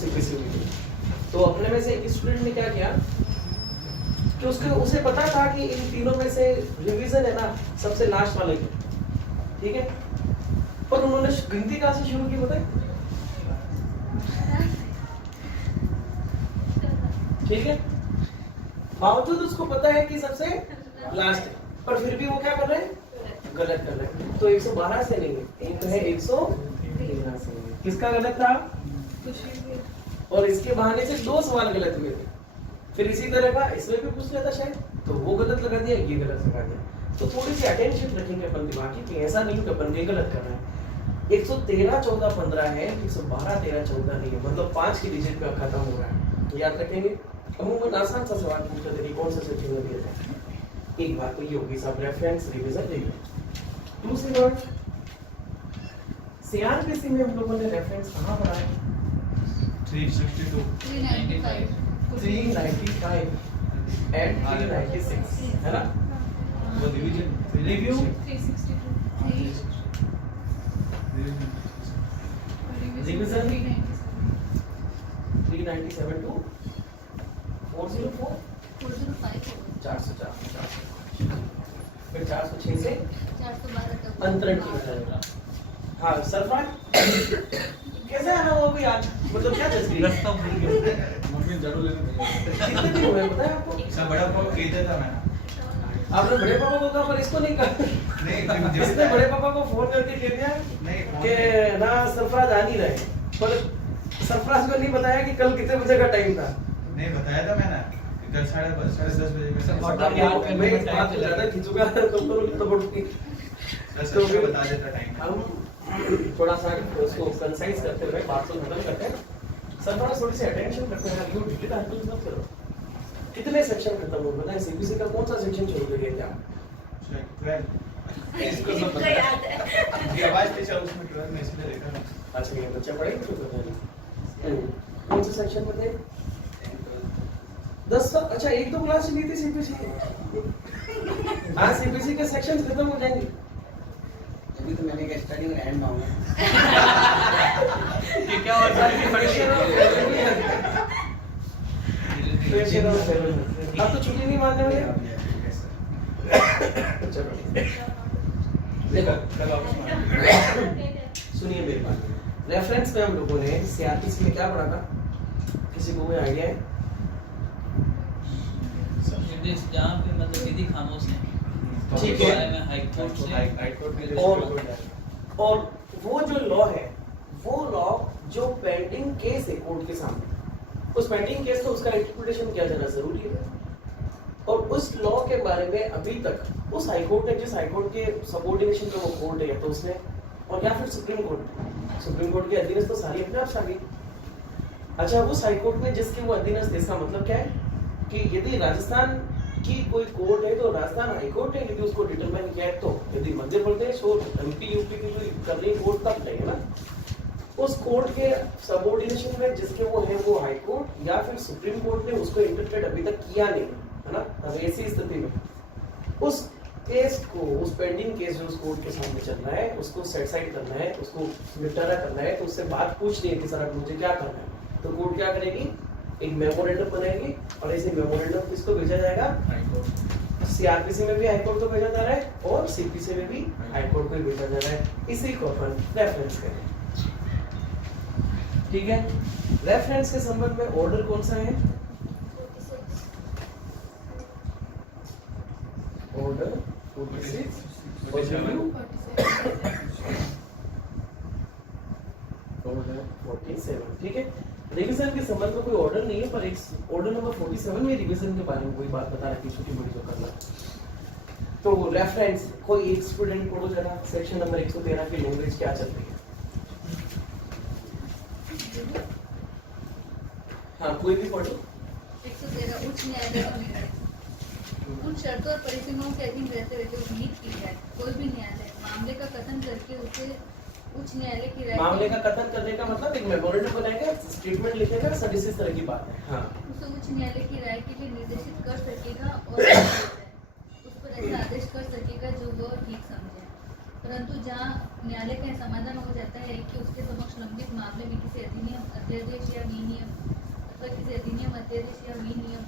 CPC हुई थी। तो अपने में से एक स्टूडेंट ने क्या किया कि उसे पता था कि इन तीनों में से रिवीजन है ना सबसे लास्ट वाले की, ठीक है, पर उन्होंने गिनती कहाँ से शुरू की बताए, ठीक है, बावजूद उसको पता है कि सबसे लास्ट है, पर फिर भी वो क्या कर रहे हैं, गलत कर रहे हैं। तो 112 से नहीं है, एक है 113 से। किसका गलत था, और इसके बहाने से 2 सवाल गलत हुए थे। फिर इसी तरह का इसमें भी पूछ लेता शायद, तो वो गलत लगा दिया, ये गलत लगा दिया। तो थोड़ी सी अटेंशन रखेंगे अपन दिमाग की कि ऐसा नहीं कि अपन ये गलत कर रहे हैं। 113 14 15 है, 112 13 14 नहीं है, मतलब 5 की डिजिट पे खत्म हो रहा है, याद रखेंगे। अमूमन आसान सा सवाल पूछते थे कौन सा सेक्शन में दिया था, एक बार तो ये होगी सब रेफरेंस रिवीजन देखिए। दूसरी बात, सीआरपीसी में हम लोगों ने रेफरेंस कहाँ पढ़ा है, 362 395 395 एंड 396 है ना। वो डिवीजन रिव्यू 362 रिवीजन 397 टू 404 405 404 फिर 406 से 412 तक अंतरण की तरह। हाँ सरफराज कैसे आना वो भी आज, मतलब क्या चीज की रास्ता भूल गया, मम्मी जरूर लेने कितने दिन हुए पता है आपको, सब बड़ा पापा कह देता मैं आपने बड़े पापा को कहा पर इसको नहीं कहा, नहीं जिसने बड़े पापा को फोन करके कह दिया नहीं कि ना सरफराज आ नहीं रहे, पर सरफराज को नहीं बताया कि कल कितने बजे का टाइम था। नहीं बताया था मैंने कल 10:30 बजे में सब मैं इस बात पे ज्यादा खींचूंगा तो बढ़ती, तो फिर बता देता टाइम। हम थोड़ा सा उसको कंसाइज करते हुए बात को खत्म करते हैं। सरफराज थोड़ी सी अटेंशन रखते हैं, यू डिटेल हैंडल मत करो। कितने सेक्शन खत्म हो गए, सीबीसी का कौन सा सेक्शन छोड़ के गए थे आप, 12 इसको सब पता है, ये आवाज पे चल उसमें 12 में इसलिए देखा ना। अच्छा ये बच्चा पढ़े तो पता नहीं कौन से सेक्शन में थे, 10 अच्छा 1-2 क्लास ली थी सीबीसी की। आज सीबीसी के सेक्शन खत्म हो जाएंगे, अभी तो मैंने क्या स्टडी में एंड मांगा ये क्या होता है अब तो छुट्टी नहीं मानने वाले। चलो देखो कल ऑफिस में सुनिए मेरी बात, रेफरेंस में हम लोगों ने सीआरपीसी में क्या पढ़ा था, किसी को कोई आइडिया है, निर्देश जहाँ पे मतलब विधि खामोश है, ठीक है, में हाई कोर्ट से हाई कोर्ट में और वो जो लॉ है, वो लॉ जो पेंडिंग केस है कोर्ट के सामने, उस पेंडिंग केस तो उसका इंटरप्रिटेशन किया जाना जरूरी है। और उस लॉ के बारे में अभी तक उस हाई कोर्ट ने, जिस हाई कोर्ट के सबऑर्डिनेशन में वो कोर्ट है, तो उसने, और या फिर सुप्रीम कोर्ट के अधीनस्थ तो सारी अपने आप आ गई। अच्छा उस हाई कोर्ट में जिसके वो अधीनस्थ, इसका मतलब क्या है कि यदि राजस्थान की कोई कोर्ट है तो राजस्थान हाई कोर्ट ने यदि उसको डिटरमाइन किया है, तो यदि मध्य प्रदेश और एमपी यूपी की कोई कर रही कोर्ट तब नहीं है ना, उस कोर्ट के सबऑर्डिनेशन में जिसके वो है वो हाई कोर्ट या फिर सुप्रीम कोर्ट ने उसको इंटरप्रेट अभी तक किया नहीं है ना। अब ऐसी स्थिति में उस केस को, उस पेंडिंग केस जो उस कोर्ट के सामने चल रहा है, उसको सेटिस्फाइड करना है, उसको निपटारा करना है, तो उससे बात पूछनी है कि सर अब मुझे क्या करना है, तो कोर्ट क्या करेगी, एक मेमोरेंडम बनाएगी, और ऐसे मेमोरेंडम किसको भेजा जाएगा, हाई कोर्ट सीआरपीसी में भी हाई कोर्ट को भेजा जा रहा है और सीपीसी में भी हाई कोर्ट को भेजा जा रहा है। इसी को अपन रेफरेंस करें, ठीक है। रेफरेंस के संबंध में ऑर्डर कौन सा है, ऑर्डर 46 और रिव्यू ऑर्डर 47, ठीक है। रिवीजन के संबंध में कोई ऑर्डर नहीं है, पर एक ऑर्डर नंबर 47 में रिवीजन के बारे में कोई बात बता रखी छोटी बड़ी जो करना। तो रेफरेंस कोई एक स्टूडेंट पढ़ो जरा, सेक्शन नंबर 113 की लैंग्वेज क्या चल रही है, हाँ कोई भी पढ़ो। 113 उच्च न्यायालय का निर्णय उन शर्तों और परिसीमाओं के अधीन रहते हुए जो विहित की जाए, कोई भी न्यायालय मामले का कथन करके उसे उच्च न्यायालय की राय, मामले का कथन करने का मतलब एक मेमोरेंडम बनाएगा, स्टेटमेंट लिखेगा, सब इसी तरह की बात है। हाँ उसे उच्च न्यायालय की राय के लिए निर्देशित कर सकेगा और उस पर ऐसा आदेश कर सकेगा जो वह ठीक समझे। परंतु जहाँ न्यायालय का समाधान हो जाता है कि उसके समक्ष लंबित मामले में किसी अधिनियम अध्यादेश या विनियम अथवा किसी अधिनियम अध्यादेश या विनियम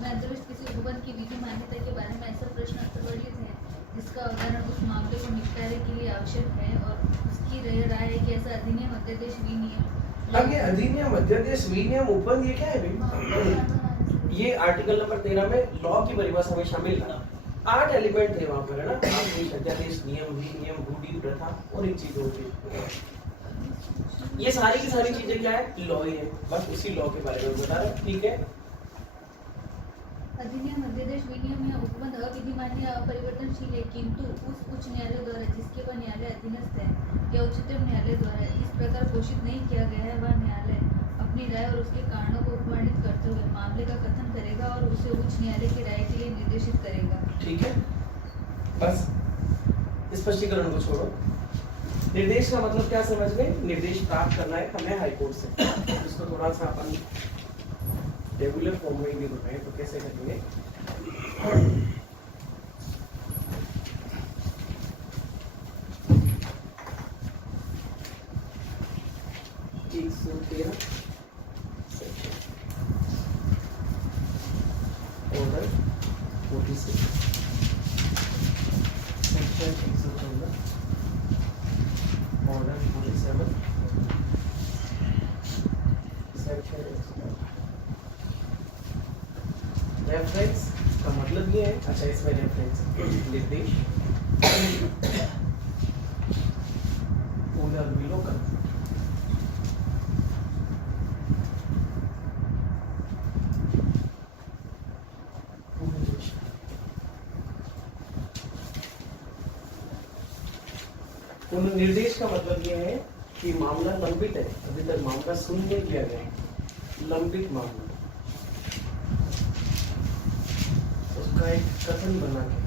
में अध्यविष्ट किसी उपबंध की विधि मान्यता के बारे में ऐसा प्रश्न अर्थवर्णित है जिसका अवधारण उस मामले को निपटारे के लिए आवश्यक है और उसकी राय है कि ऐसा अधिनियम अध्यादेश विनियम आगे अधिनियम अध्यादेश विनियम उपबंध ये क्या है भाई? ये आर्टिकल नंबर 13 में लॉ की परिभाषा में शामिल था। 8 एलिमेंट थे वहां पर, है ना? आदेश, अध्यादेश, नियम, विनियम, रूढ़ि, प्रथा और एक चीज होती है। ये सारी की सारी चीजें क्या है? लॉ ही है। बस उसी लॉ के बारे में बता रहा, ठीक है? अधिनियम अध्यादेश विनियम या उपबंध अविधिमान्य या अपरिवर्तनशील है, किंतु उस उच्च न्यायालय द्वारा जिसके वह न्यायालय अधीनस्थ है या उच्चतम न्यायालय द्वारा इस प्रकार घोषित नहीं किया गया है, वह न्यायालय अपनी राय और उसके कारणों को उपवर्णित करते हुए मामले का कथन करेगा और उसे उच्च न्यायालय की राय के लिए निर्देशित करेगा। ठीक है, बस स्पष्टीकरण को छोड़ो। निर्देश का मतलब क्या समझ गए? निर्देश प्राप्त करना है हमें हाई कोर्ट से। इसको थोड़ा सा अपन रेगुलर फॉर्म में भी बताएं तो कैसे करेंगे? Order 46 section 114 order 47 section reference का मतलब ये है, अच्छा इसमें रेफरेंस निर्देश पुनर्विलोकन पुनर्निर्देश का मतलब ये है कि मामला लंबित है, अभी तक मामला सुन नहीं किया गया है, लंबित मामला, उसका एक कथन बना के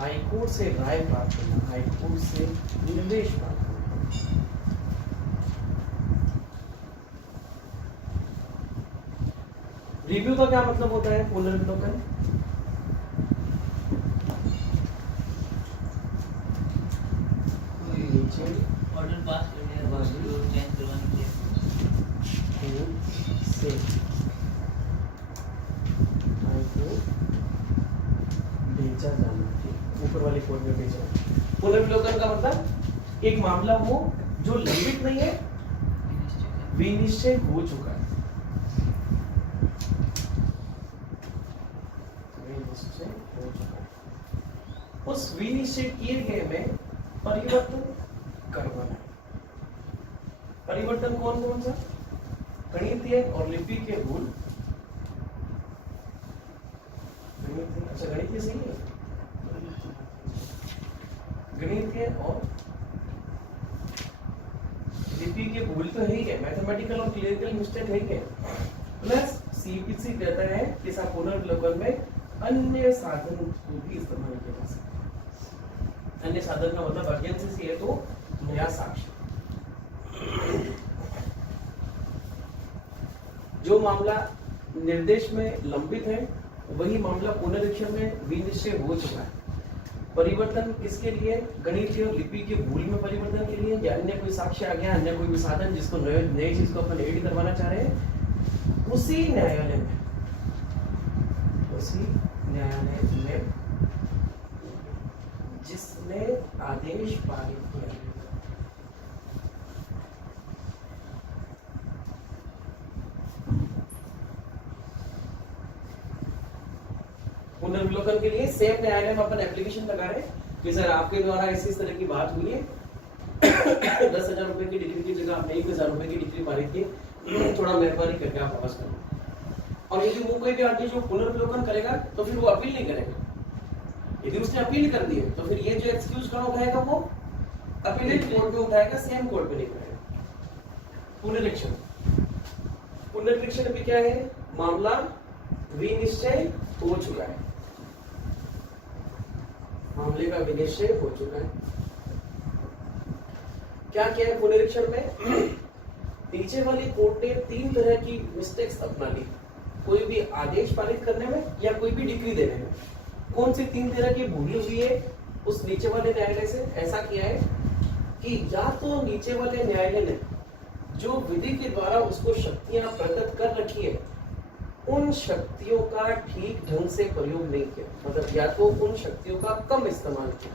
हाईकोर्ट से राय प्राप्त करना, हाईकोर्ट से निर्देश प्राप्त करना। रिव्यू का क्या मतलब होता है? पुनर्विलोकन ऑर्डर पास कर दिया उसको चेंज करवाने के लिए से भेजा जाना, ऊपर वाली कोर्ट में भेजना। पुनर्विलोकन का मतलब एक मामला हो जो लंबित नहीं है, विनिश्चय हो चुका है, विनिश्चय हो चुका है, उस विनिश्चय किए गए में परिवर्तन करवाना है। परिवर्तन कौन कौन सा? गणितीय और लिपि के भूल। अच्छा गणितीय सही है, गणितीय और लिपि के भूल तो है ही है, मैथमेटिकल और क्लिनिकल मिस्टेक है ही है, प्लस सीपीसी कहता है कि सब पुनर्विलोकन में अन्य साधन को भी इस्तेमाल किया जा सकता है। अन्य साधन का मतलब अर्जेंसी से है तो नया साक्ष्य। जो मामला निर्देश में लंबित है वही मामला पुनरीक्षण में विनिश्चय हो चुका है। परिवर्तन किसके लिए? गणितीय और लिपि के भूल में परिवर्तन के लिए, या अन्य कोई साक्ष्य आ गया, अन्य कोई भी साधन जिसको नए चीज को अपन एड करवाना चाह रहे हैं, उसी न्यायालय में जिसने आदेश पारित किया। पुनर्विलोकन के लिए सेम न्यायालय में अपन एप्लीकेशन लगा रहे हैं कि सर आपके द्वारा इस तरह की बात हुई है, 10,000 रुपए की डिग्री की जगह आपने 1,000 रुपए की डिग्री पारित की, थोड़ा मेहरबानी करके आप वापस करो। और यदि वो कोई भी आदमी जो पुनर्विलोकन करेगा तो फिर वो अपील नहीं करेगा। यदि उसने अपील कर दी है तो फिर ये जो एक्सक्यूज कहाँ उठाएगा? वो अपीलेट कोर्ट में उठाएगा, सेम कोर्ट में नहीं करेगा। पुनरीक्षण, पुनरीक्षण भी क्या है? मामला विनिश्चय हो चुका है, मामले का विनिश्चय हो चुका है। क्या क्या है पुनरीक्षण में? नीचे वाली कोर्ट ने 3 तरह की मिस्टेक्स अपना ली, कोई भी आदेश पारित करने में या कोई भी डिक्री देने में। कौन सी 3 तरह की भूल हुई है? उस नीचे वाले न्यायालय से ऐसा किया है कि या तो नीचे वाले न्यायालय ने जो विधि के द्वारा उसको शक्तियां प्रदत्त कर रखी है उन शक्तियों का ठीक ढंग से प्रयोग नहीं किया, मतलब या तो उन शक्तियों का कम इस्तेमाल किया,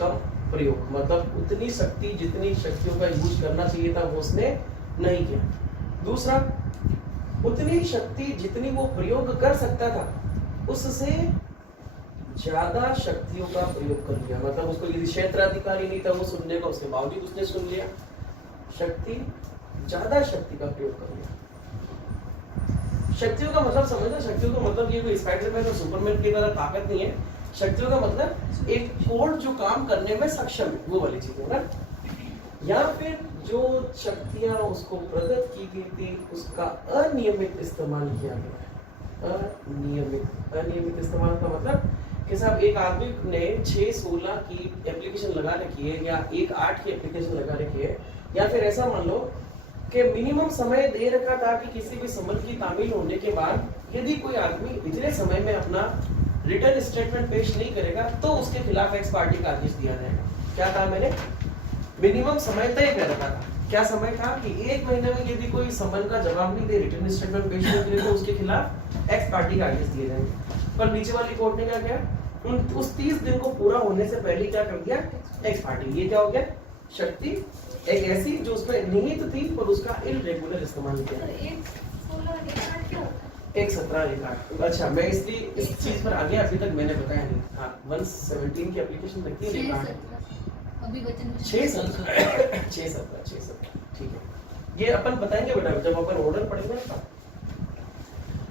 कम प्रयोग, मतलब उतनी शक्ति जितनी शक्तियों का यूज करना चाहिए था वो उसने नहीं किया। दूसरा, उतनी शक्ति जितनी वो प्रयोग कर सकता था उससे ज्यादा शक्तियों का प्रयोग कर लिया, मतलब उसको यदि क्षेत्राधिकारी नहीं था वो सुनने का, उसके बावजूद उसने सुन लिया, ज्यादा शक्ति का प्रयोग कर लिया। शक्तियों का मतलब समझना, शक्तियों का मतलब ये कोई स्पाइडरमैन और सुपरमैन की तरह ताकत नहीं है। शक्तियों का मतलब एक कोड जो काम करने में सक्षम है, वो वाली चीज है ना। या फिर जो शक्तियां उसको प्रदत्त की गई थी उसका अनियमित इस्तेमाल किया गया। अनियमित इस्तेमाल का मतलब कि साहब एक आदमी ने 6-16 की एप्लीकेशन लगा रखी है या 1-8 की एप्लीकेशन लगा रखी है, या फिर ऐसा मान लो कि मिनिमम समय दे रखा था कि किसी भी समन की तामील होने के बाद यदि कोई आदमी इतने समय में अपना रिटर्न स्टेटमेंट पेश नहीं करेगा तो उसके खिलाफ एक्स पार्टी का आदेश दिया जाएगा। क्या कहा मैंने? मिनिमम समय तय कर रखा था। क्या समय था कि 1 महीने में यदि कोई समन का जवाब नहीं दे, रिटर्न स्टेटमेंट पेश नहीं करे तो उसके खिलाफ एक्स पार्टी का आदेश दिए जाएंगे। पर नीचे वाली कोर्ट ने क्या किया, उस 30 दिन को पूरा होने से पहले क्या कर दिया, एक्स पार्टी। ये क्या हो गया, शक्ति एक ऐसी जो उसमें निहित थी पर उसका इरेगुलर इस्तेमाल किया। 1:17 अच्छा, मैं इसलिए इस चीज पर आगे अभी तक मैंने बताया नहीं। हाँ, 117 की एप्लीकेशन लगती है अभी वचन 6:17 ठीक है। ये अपन बताएंगे बेटा जब अपन ऑर्डर पढ़ेंगे ना।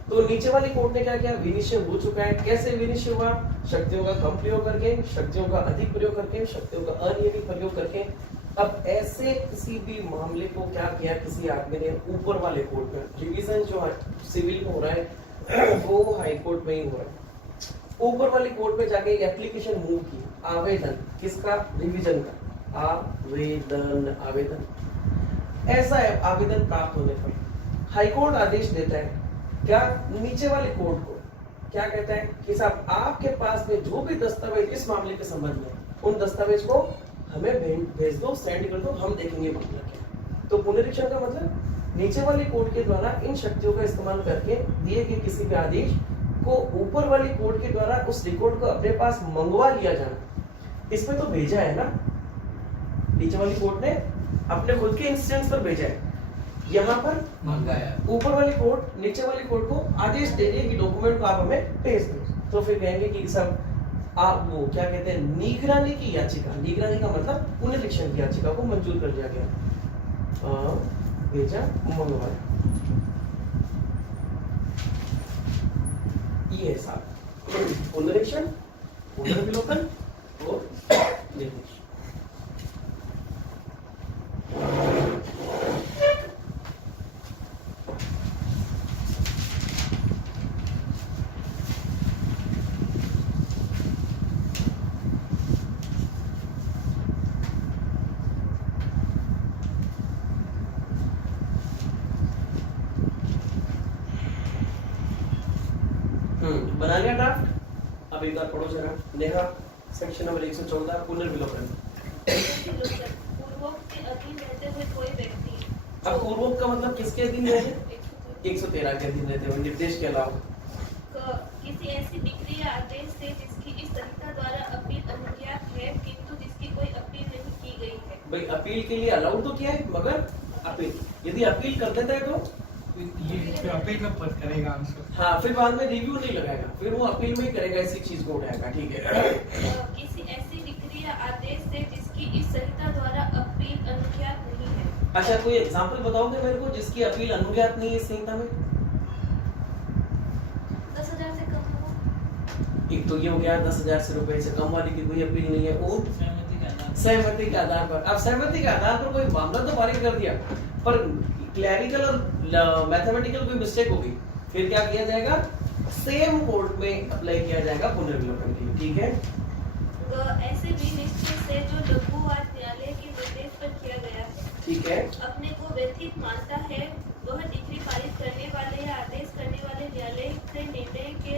तो नीचे वाली कोर्ट ने क्या किया, विनिश्चय हो चुका है। कैसे विनिश्चय हुआ? शक्तियों का कम प्रयोग करके, शक्तियों का अधिक प्रयोग करके, शक्तियों का अनियमित प्रयोग करके। अब ऐसे किसी भी मामले को क्या किया, किसी आदमी ने ऊपर वाले कोर्ट में, रिवीजन जो है सिविल में हो रहा है वो हाई कोर्ट में ही हो रहा है, ऊपर वाली कोर्ट में जाके एप्लीकेशन मूव की, आवेदन किसका, रिवीजन का आवेदन। ऐसा है आवेदन प्राप्त होने पर हाई कोर्ट आदेश देता है क्या, नीचे वाले कोर्ट को क्या कहता है कि साहब आपके पास में जो भी दस्तावेज इस मामले के संबंध में, उन दस्तावेज को हमें भेज दो, सेंड कर दो, हम देखेंगे मामला क्या। तो पुनरीक्षण का मतलब नीचे वाली कोर्ट के द्वारा इन शक्तियों का इस्तेमाल करके दिए गए किसी भी आदेश को ऊपर वाली कोर्ट के द्वारा उस रिकॉर्ड को अपने पास मंगवा लिया जाना। इसमें तो भेजा है ना, नीचे वाली कोर्ट ने अपने खुद के इंस्टेंस पर भेजा है, यहाँ पर मंगाया। ऊपर वाली कोर्ट नीचे वाली कोर्ट को आदेश दे रही है कि डॉक्यूमेंट को आप हमें भेज दो। तो फिर कहेंगे कि सब आप वो क्या कहते हैं, निगरानी की याचिका, निगरानी का मतलब पुनरीक्षण की याचिका को मंजूर कर दिया गया, भेजा, मंगवाया। ये साहब पुनरीक्षण, पुनर्विलोकन और निर्देश। बना लिया ड्राफ्ट? अब एक बार पढ़ो जरा। Neha, section number 114 पुनर्विलोकन। पूर्वोक्त के अधीन रहते हुए कोई व्यक्ति, अब पूर्वोक्त का मतलब किसके अधीन रहते? 113 के अधीन रहते हुए, निर्देश के अलावा किसी ऐसी डिक्री या आदेश से जिसकी इस संहिता द्वारा अपील अनुज्ञात है किंतु जिसकी कोई अपील नहीं की गई है। भाई अपील के लिए अलाउड तो किया है, मगर अपील यदि अपील कर देता है तो ये फिर अपील में पद करेगा आंसर। हाँ, फिर बाद में रिव्यू नहीं लगाएगा, फिर वो अपील में ही करेगा, ऐसी चीज को उठाएगा। ठीक है। किसी ऐसी डिक्री या आदेश से जिसकी इस संहिता द्वारा अपील अनुज्ञात नहीं है। अच्छा, कोई एग्जांपल बताओगे मेरे को जिसकी अपील अनुज्ञात नहीं है इस संहिता में? 10,000 से कम हो। एक तो ये हो गया 10,000 से रुपए से कम वाली की कोई अपील नहीं है, वो सहमति के आधार पर। अब सहमति के आधार पर कोई मामला तो पारित कर दिया, पर क्लैरिकल और मैथमेटिकल कोई मिस्टेक होगी, फिर क्या किया जाएगा, सेम कोर्ट में अप्लाई किया जाएगा पुनर्विलोकन के लिए। ठीक है। ऐसे भी निश्चय से जो लघुवाद न्यायालय के निर्देश पर किया गया है, ठीक है, अपने को व्यथित मानता है, वह डिग्री पारित करने वाले या आदेश करने वाले न्यायालय से निर्णय के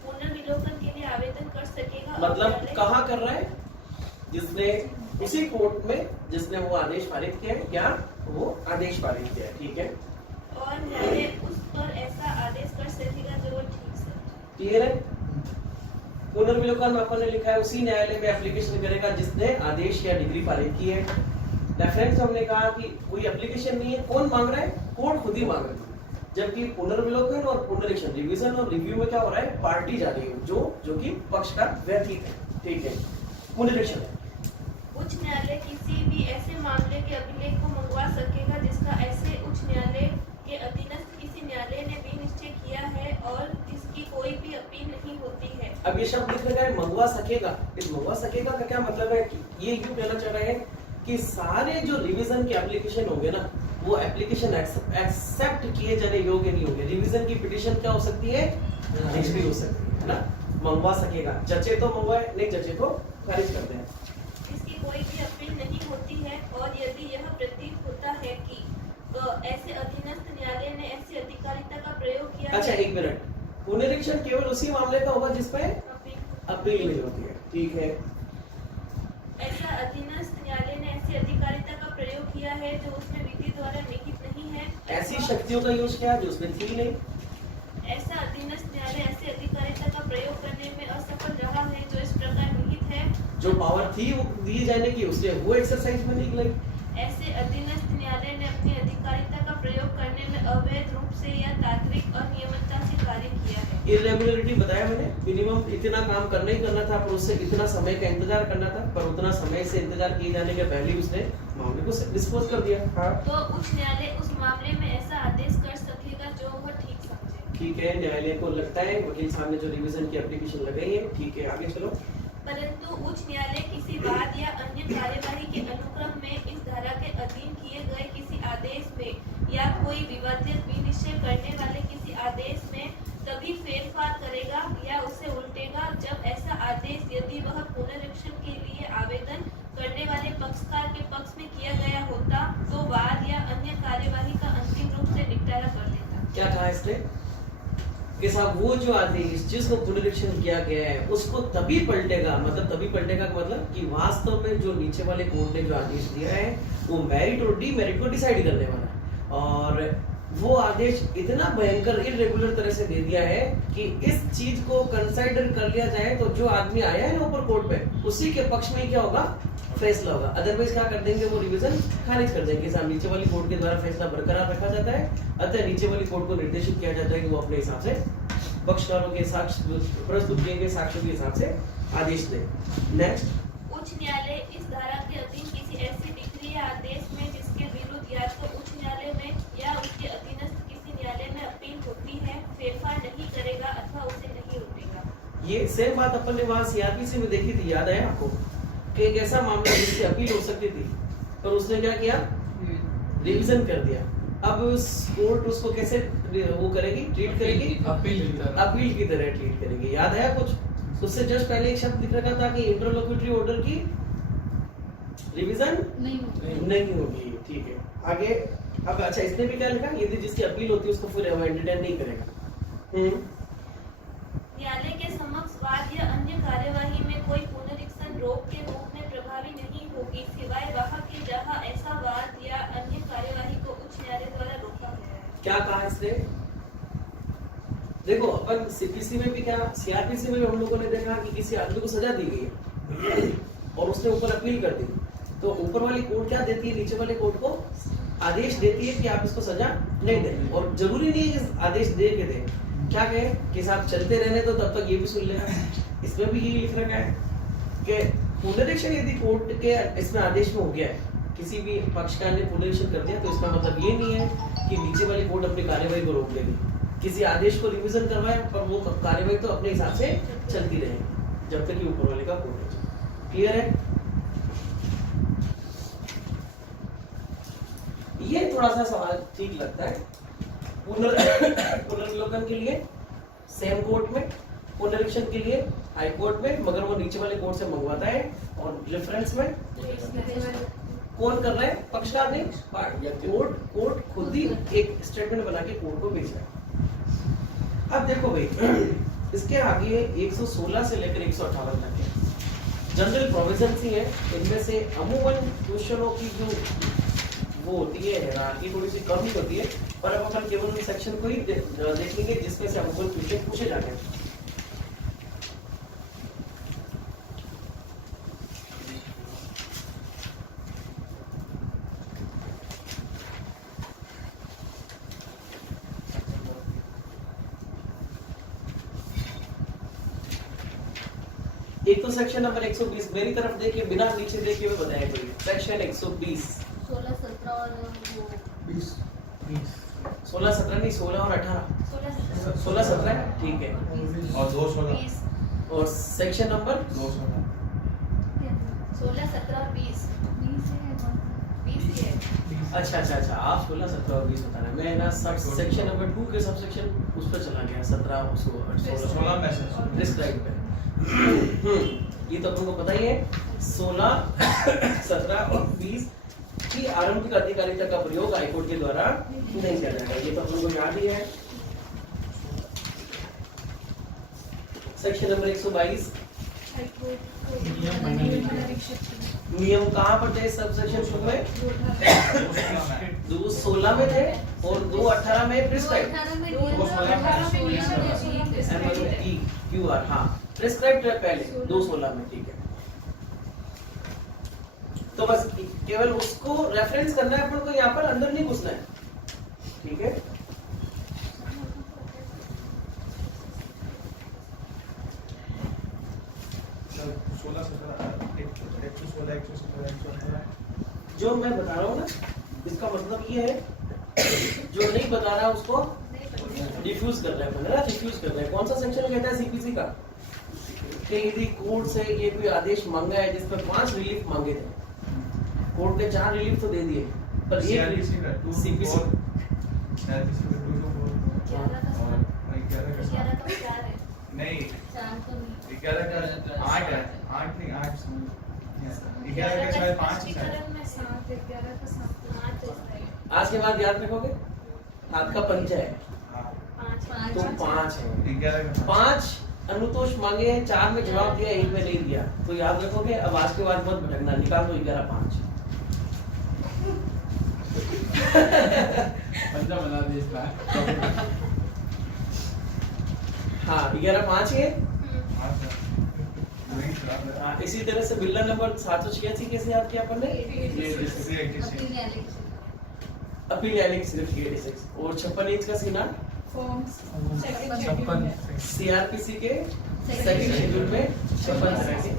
पुनर्विलोकन के लिए आवेदन कर सकेगा। मतलब कहाँ जिसने उसी कोर्ट में जिसने वो आदेश पारित किया है या वो आदेश पारित किया है, ठीक है। और न्यायालय उस पर ऐसा आदेश कर सकेगा जो वो ठीक समझे। क्लियर है? पुनर्विलोकन में अपन ने लिखा है उसी न्यायालय में एप्लीकेशन करेगा जिसने आदेश या डिग्री पारित की है। रेफरेंस हमने कहा कि कोई एप्लीकेशन नहीं है, कौन मांग रहा है? कोर्ट खुद ही मांग रही है। जबकि पुनर्विलोकन और पुनरीक्षण, रिवीजन और रिव्यू में क्या हो रहा है? पार्टी जा रही है जो कि पक्षकार व्यतीत है, ठीक है। पुनरीक्षण उच्च न्यायालय किसी भी ऐसे मामले के अभिलेख को मंगवा सकेगा जिसका ऐसे उच्च न्यायालय के अधीनस्थ किसी न्यायालय ने भी निश्चय किया है और जिसकी कोई भी अपील नहीं होती है। अब ये शब्द लिख रखा है मंगवा सकेगा। इस मंगवा सकेगा का क्या मतलब है? ये क्यों कहना चाह रहे हैं कि सारे जो रिवीजन के एप्लीकेशन होंगे ना, वो एप्लीकेशन एक्सेप्ट किए जाने योग्य नहीं होंगे। रिवीजन की पिटीशन क्या हो सकती है? भी हो सकती है ना। मंगवा सकेगा, जचे तो मंगवाए, नहीं जचे तो खारिज कर दें। इसकी कोई भी अपील नहीं होती है और यदि यह प्रतीत होता है कि ऐसे अधीनस्थ न्यायालय ने ऐसी अधिकारिता का प्रयोग किया अच्छा है। एक मिनट, पुनरीक्षण केवल उसी मामले का होगा जिसपे अपील नहीं होती है, ठीक है। ऐसा अधीनस्थ न्यायालय ने ऐसी अधिकारिता का प्रयोग किया है जो उसमें विधि द्वारा निहित नहीं है। ऐसी शक्तियों का यूज किया जो उसमें थी नहीं। ऐसा अधीनस्थ न्यायालय ऐसी अधिकारिता का प्रयोग करने में असफल रहा है जो इस प्रकार निहित है। जो पावर थी वो दी जाने की, उसने वो एक्सरसाइज में नहीं लाई। ऐसे अधीनस्थ न्यायालय ने अपनी अधिकारिता का प्रयोग करने में अवैध रूप से या तांत्रिक अनियमितता से कार्य किया है। इरेगुलरिटी बताया मैंने, मिनिमम इतना काम करना ही करना था, पर उससे इतना समय का इंतजार करना था, पर उतना समय से इंतजार किए जाने के पहले ही उसने मामले को डिस्पोज कर दिया। हाँ तो उच्च न्यायालय उस मामले में ऐसा आदेश कर सकेगा जो वह ठीक समझे। ठीक है, न्यायालय को लगता है वकील साहब ने जो रिवीजन की एप्लीकेशन लगाई है, ठीक है, आगे चलो। परंतु उच्च न्यायालय किसी वाद या अन्य कार्यवाही के अनुक्रम में इस धारा के अधीन किए गए किसी आदेश में या कोई विवादित विनिश्चय करने वाले किसी आदेश में तभी फेरफार करेगा या उसे उल्टेगा जब ऐसा आदेश यदि वह पुनरीक्षण के लिए आवेदन करने वाले पक्षकार के पक्ष में किया गया होता तो वाद या अन्य कार्यवाही का अंतिम रूप से निपटारा कर देता। क्या कहा इसने कि साहब वो जो आदेश जिसको पुनरीक्षण किया गया है उसको तभी पलटेगा, मतलब तभी पलटेगा का मतलब कि वास्तव में जो नीचे वाले कोर्ट ने जो आदेश दिया है वो मेरिट और डीमेरिट को डिसाइड करने वाला है। और वो आदेश इतना भयंकर इरेगुलर तरह से दे दिया है कि इस चीज को कंसिडर कर लिया जाए तो जो आदमी आया है ना ऊपर कोर्ट में उसी के पक्ष में क्या होगा? फैसला होगा। अदरवाइज क्या कर देंगे? वो रिवीजन खारिज कर देंगे। साहब नीचे वाली कोर्ट के द्वारा फैसला बरकरार रखा जाता है, अतः नीचे वाली कोर्ट को निर्देशित किया जाता है कि वो अपने हिसाब से पक्षकारों के साक्ष्य प्रस्तुत किए गए साक्ष्यों के हिसाब से आदेश दे। नेक्स्ट, उच्च न्यायालय इस धारा के अधीन किसी ऐसी डिक्री या आदेश में जिसके विरुद्ध या तो उच्च न्यायालय में या उसके अधीनस्थ किसी न्यायालय में अपील होती है फेरफार नहीं करेगा अथवा उसे नहीं रोकेगा। ये सेम बात अपन ने वहां सीआरपीसी में देखी थी, याद है आपको? कि एक ऐसा मामला जिसकी अपील हो सकती थी पर उसने क्या किया? रिवीजन कर दिया। अब उस कोर्ट उसको कैसे वो करेगी? ट्रीट करेगी? अपील की तरह ट्रीट करेगी। याद है कुछ? उससे जस्ट पहले एक शब्द लिख रखा था कि इंटरलोक्यूटरी ऑर्डर की रिवीजन नहीं होगी। ठीक है, आगे। अब अच्छा, इसने भी क्या लिखा? यदि जिसकी अपील होती है उसको फिर एंटरटेन नहीं करेगा। न्यायालय के समक्ष वाद या अन्य कार्यवाही में कोई पुनरीक्षण रोक के रूप में प्रभावी नहीं होगी सिवाय वहाँ के जहाँ ऐसा वाद या अन्य कार्यवाही को उच्च न्यायालय द्वारा रोका गया है। क्या कहा इसने? देखो, अपन सीपीसी में भी क्या, सीआरपीसी में भी हम लोगों ने देखा कि किसी आदमी को सजा दी गई है और उसने ऊपर अपील कर दी, तो ऊपर वाली कोर्ट क्या देती है? नीचे वाले कोर्ट को आदेश देती है कि आप इसको सजा नहीं दें। और जरूरी नहीं है कि आदेश दे के दे, क्या कहे कि साहब चलते रहने तो तब तक ये भी सुन लेना। इसमें भी यही लिख रखा है कि पुनरीक्षण यदि कोर्ट के इसमें आदेश में हो गया है, किसी भी पक्षकार ने पुनरीक्षण कर दिया, तो इसका मतलब ये नहीं है कि नीचे वाली कोर्ट अपनी कार्यवाही को रोक देगी। किसी आदेश को रिवीजन करवाए पर वो कार्यवाही तो अपने हिसाब से चलती रहेगी जब तक कि ऊपर वाले का कोर्ट है। क्लियर है? ये थोड़ा सा सवाल ठीक लगता है। पुनर्विलोकन के लिए सेम कोर्ट में, पुनरीक्षण के लिए हाई कोर्ट में, मगर वो नीचे वाले कोर्ट से मंगवाता है। और रेफरेंस में कौन कर रहा है? पक्षकार नहीं, कोर्ट खुद ही एक स्टेटमेंट बना के कोर्ट को भेज रहा है। अब देखो भाई, इसके आगे 116 से लेकर 158 तक है। जनरल प्रोविजन ही है, इनमें से अमूमन क्वेश्चनों की जो वो होती है हायरार्की थोड़ी सी कम ही होती है, पर अब अपन केवल उन सेक्शन को ही देखेंगे जिसमें से अमूमन क्वेश्चन पूछे जाते हैं। एक तो सेक्शन नंबर 120, मेरी तरफ देखिए, बिना नीचे देखे हुए बताया कोई। सेक्शन 120 16, 17 और वो 20 16, 17 नहीं, 16 और 18, 16, 17 ठीक है। और 2 16 और सेक्शन नंबर 2 16 16, 17 और 20 20 है 20 ही है। अच्छा, आप 16, 17 और 20 बता रहे हैं। मैं ना सेक्शन नंबर 2 के सब सेक्शन उस पर चला गया, 17 16 में से प्रिस्क्राइब पे। ये तो अपन को पता ही है। 16, 17 और 20 की आरंभिक अधिकारिता का प्रयोग हाईकोर्ट के द्वारा नहीं किया जाएगा, ये तो अपन को याद ही है। सेक्शन नंबर 122 नियम कहाँ पर थे सब सेक्शन शुरू में? 216 में थे और 218 में प्रिस्क्राइब। 18 में QR हाँ प्रिस्क्राइब है पहले 216 में, ठीक है। तो बस केवल उसको रेफरेंस करना है अपन को, यहाँ पर अंदर नहीं घुसना है, ठीक है। जो मैं बता रहा हूँ ना, इसका मतलब ये है जो नहीं बता रहा उसको डिफ्यूज कर रहा है ना, डिफ्यूज कर रहा है। कौन सा सेक्शन कहता है सीपीसी का कि यदि कोर्ट से ये कोई आदेश मांगा है जिसमें 5 रिलीफ मांगे थे, कोर्ट ने 4 रिलीफ तो दे दिए, पर ये सीपीसी नहीं 4 तो नहीं, 11 का 8 है, 8 नहीं 8 11 का शायद 5 है। 7 11 का 7 आज के बाद याद रखोगे, हाथ का पंचा है हाँ तो 5 है। 11 का 5 अनुतोष मांगे हैं, 4 में जवाब दिया, 1 में नहीं दिया, तो याद रखोगे। अब आज के बाद मत भटकना, निकाल दो 11 5। पंजा बना दिया इस बार। हाँ 11 5 है। वही खराब है। हाँ, इसी तरह से बिल्ला नंबर 786 कैसे याद किया अपन ने? ये 86 अपनी गैलेक्सी अपील एलेक्स सिर्फ 86 और 56 इंच का सीना सीआरपीसी के सेकंड शेड्यूल में 56 तरह के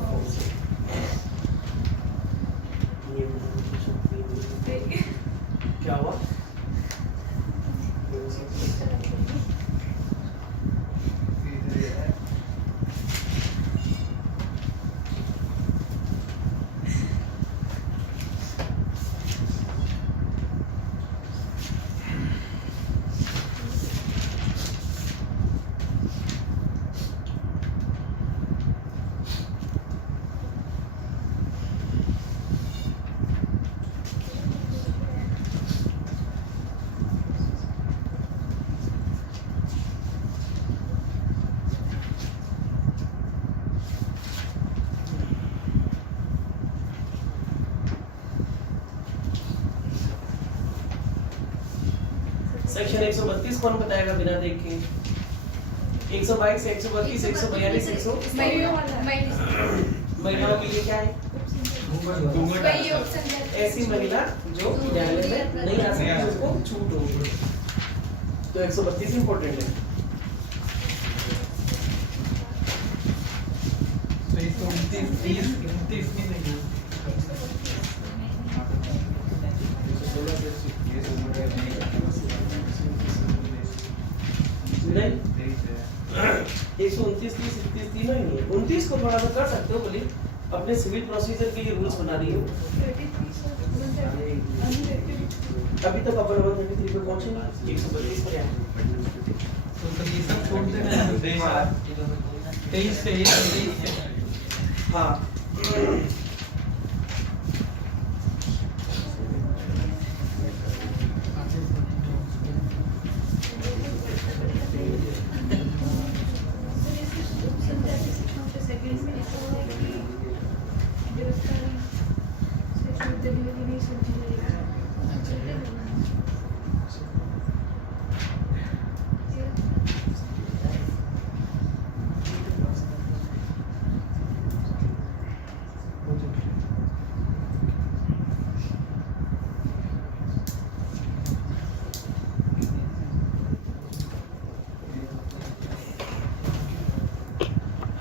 क्या हुआ? सेक्शन 132 कौन बताएगा बिना देखे? 122 से 132 142 100 महिलाओं के लिए क्या है? ऐसी महिला जो न्यायालय में नहीं आ सकती उसको छूट होगी, तो 132 इंपॉर्टेंट है। नहीं 129 30 31 तीनों ही है। 29 को थोड़ा सा कर सकते हो बोली, अपने सिविल प्रोसीजर के लिए रूल्स बना रही हो। अभी तक अपन 133 पे पहुंचे नहीं, 132 पर है। तो ये सब छोड़ देना, 23 से 23 हाँ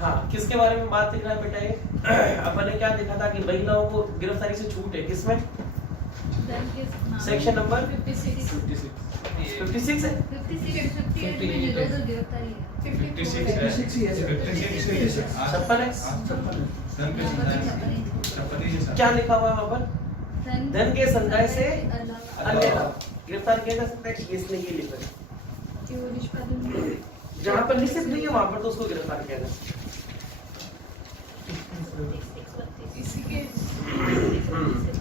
हाँ, किसके बारे में बात दिख रहा है बेटा ये? अपन ने क्या देखा था कि महिलाओं को गिरफ्तारी से छूट है, किसमें? सेक्शन नंबर 56 है। 56 में निरोधक गिरफ्तारी है। 56 है। 56 है। 56 है। क्या लिखा हुआ है वहाँ पर? धन के संदाय से अन्य लाभ गिरफ्तार किया जा सकता है, इसने ये लिखा है। जहाँ पर निश्चित नहीं है वहाँ पर तो उसको गिरफ्तार किया जा सकता है।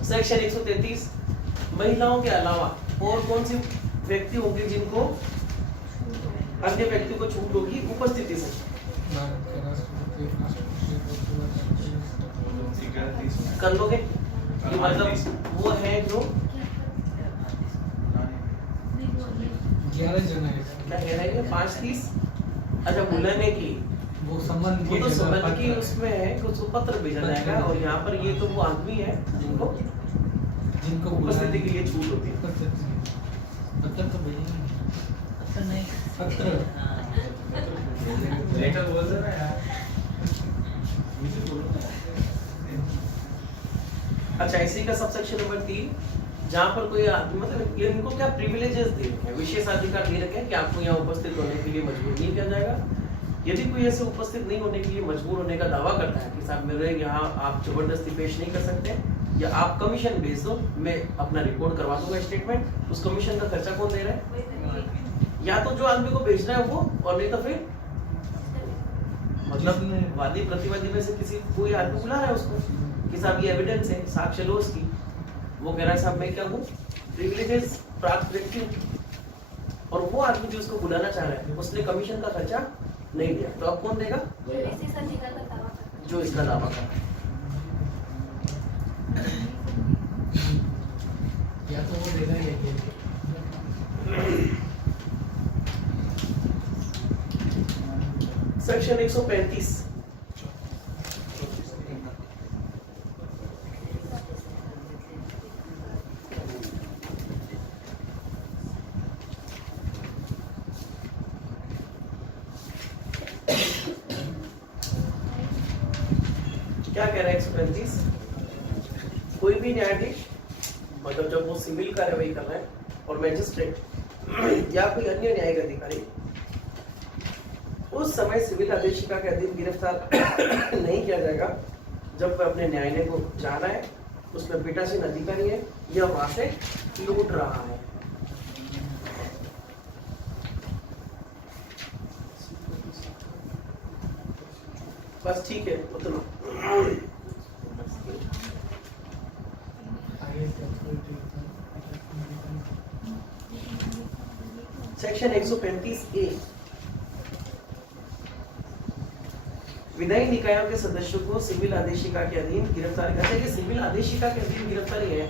सेक्शन 133 महिलाओं के अलावा और कौन सी व्यक्ति होंगे जिनको अन्य व्यक्ति को छूट होगी उपस्थिति से? कर लोगे? ये मतलब वो है जो 11 जन है। क्या कह रहे हैं? 5-30 अच्छा बुलाने की वो संबंध वो तो संबंध की उसमें है कि उसको पत्र भेजा जाएगा और यहाँ पर ये तो वो आदमी है जिनको उपस्थिति के लिए छूट होती है। पत्र तो भेजेंगे। पत्र नहीं, पत्र लेटर बोल रहा है यार। अच्छा, इसी का सबसेक्शन नंबर 3 जहाँ पर कोई आदमी मतलब इनको क्या प्रिविलेजेस दे रखे हैं, विशेष अधिकार दे रखे हैं कि आपको यहाँ उपस्थित होने के लिए मजबूर नहीं किया जाएगा। यदि कोई ऐसे उपस्थित नहीं होने के लिए मजबूर होने का दावा करता है कि साहब मेरे यहाँ आप जबरदस्ती पेश नहीं कर सकते या आप कमीशन भेज दो, मैं अपना रिकॉर्ड करवा दूंगा स्टेटमेंट, उस कमीशन का खर्चा कौन दे रहा है? या तो जो आदमी को भेज रहा है वो, और नहीं तो फिर मतलब वादी प्रतिवादी में से किसी कोई आदमी बुला रहा है उसको कि साहब ये एविडेंस है, साक्ष्य लो उसकी। वो कह रहा है साहब मैं क्या हूँ, प्रिविलेजेस प्राप्त व्यक्ति हूँ, और वो आदमी जो उसको बुलाना चाह रहा है उसने कमीशन का खर्चा नहीं दिया, तो अब कौन देगा? जो इसका दावा कर रहा है। या तो वो देगा या ये। सेक्शन 135 क्या कह रहा है? 135 कोई भी न्यायाधीश मतलब जब वो सिविल कार्रवाई कर रहा है और मैजिस्ट्रेट या कोई अन्य न्यायिक अधिकारी उस समय सिविल आदेशिका के अधीन गिरफ्तार नहीं किया जाएगा जब वह अपने न्यायालय को जा रहा है, उसमें पीठासीन अधिकारी है या वहां से लूट रहा है। बस ठीक है उतना। सेक्शन 135A विधायी निकायों के सदस्यों को सिविल आदेशिका के अधीन गिरफ्तार करते हैं। सिविल आदेशिका के अधीन गिरफ्तारी है,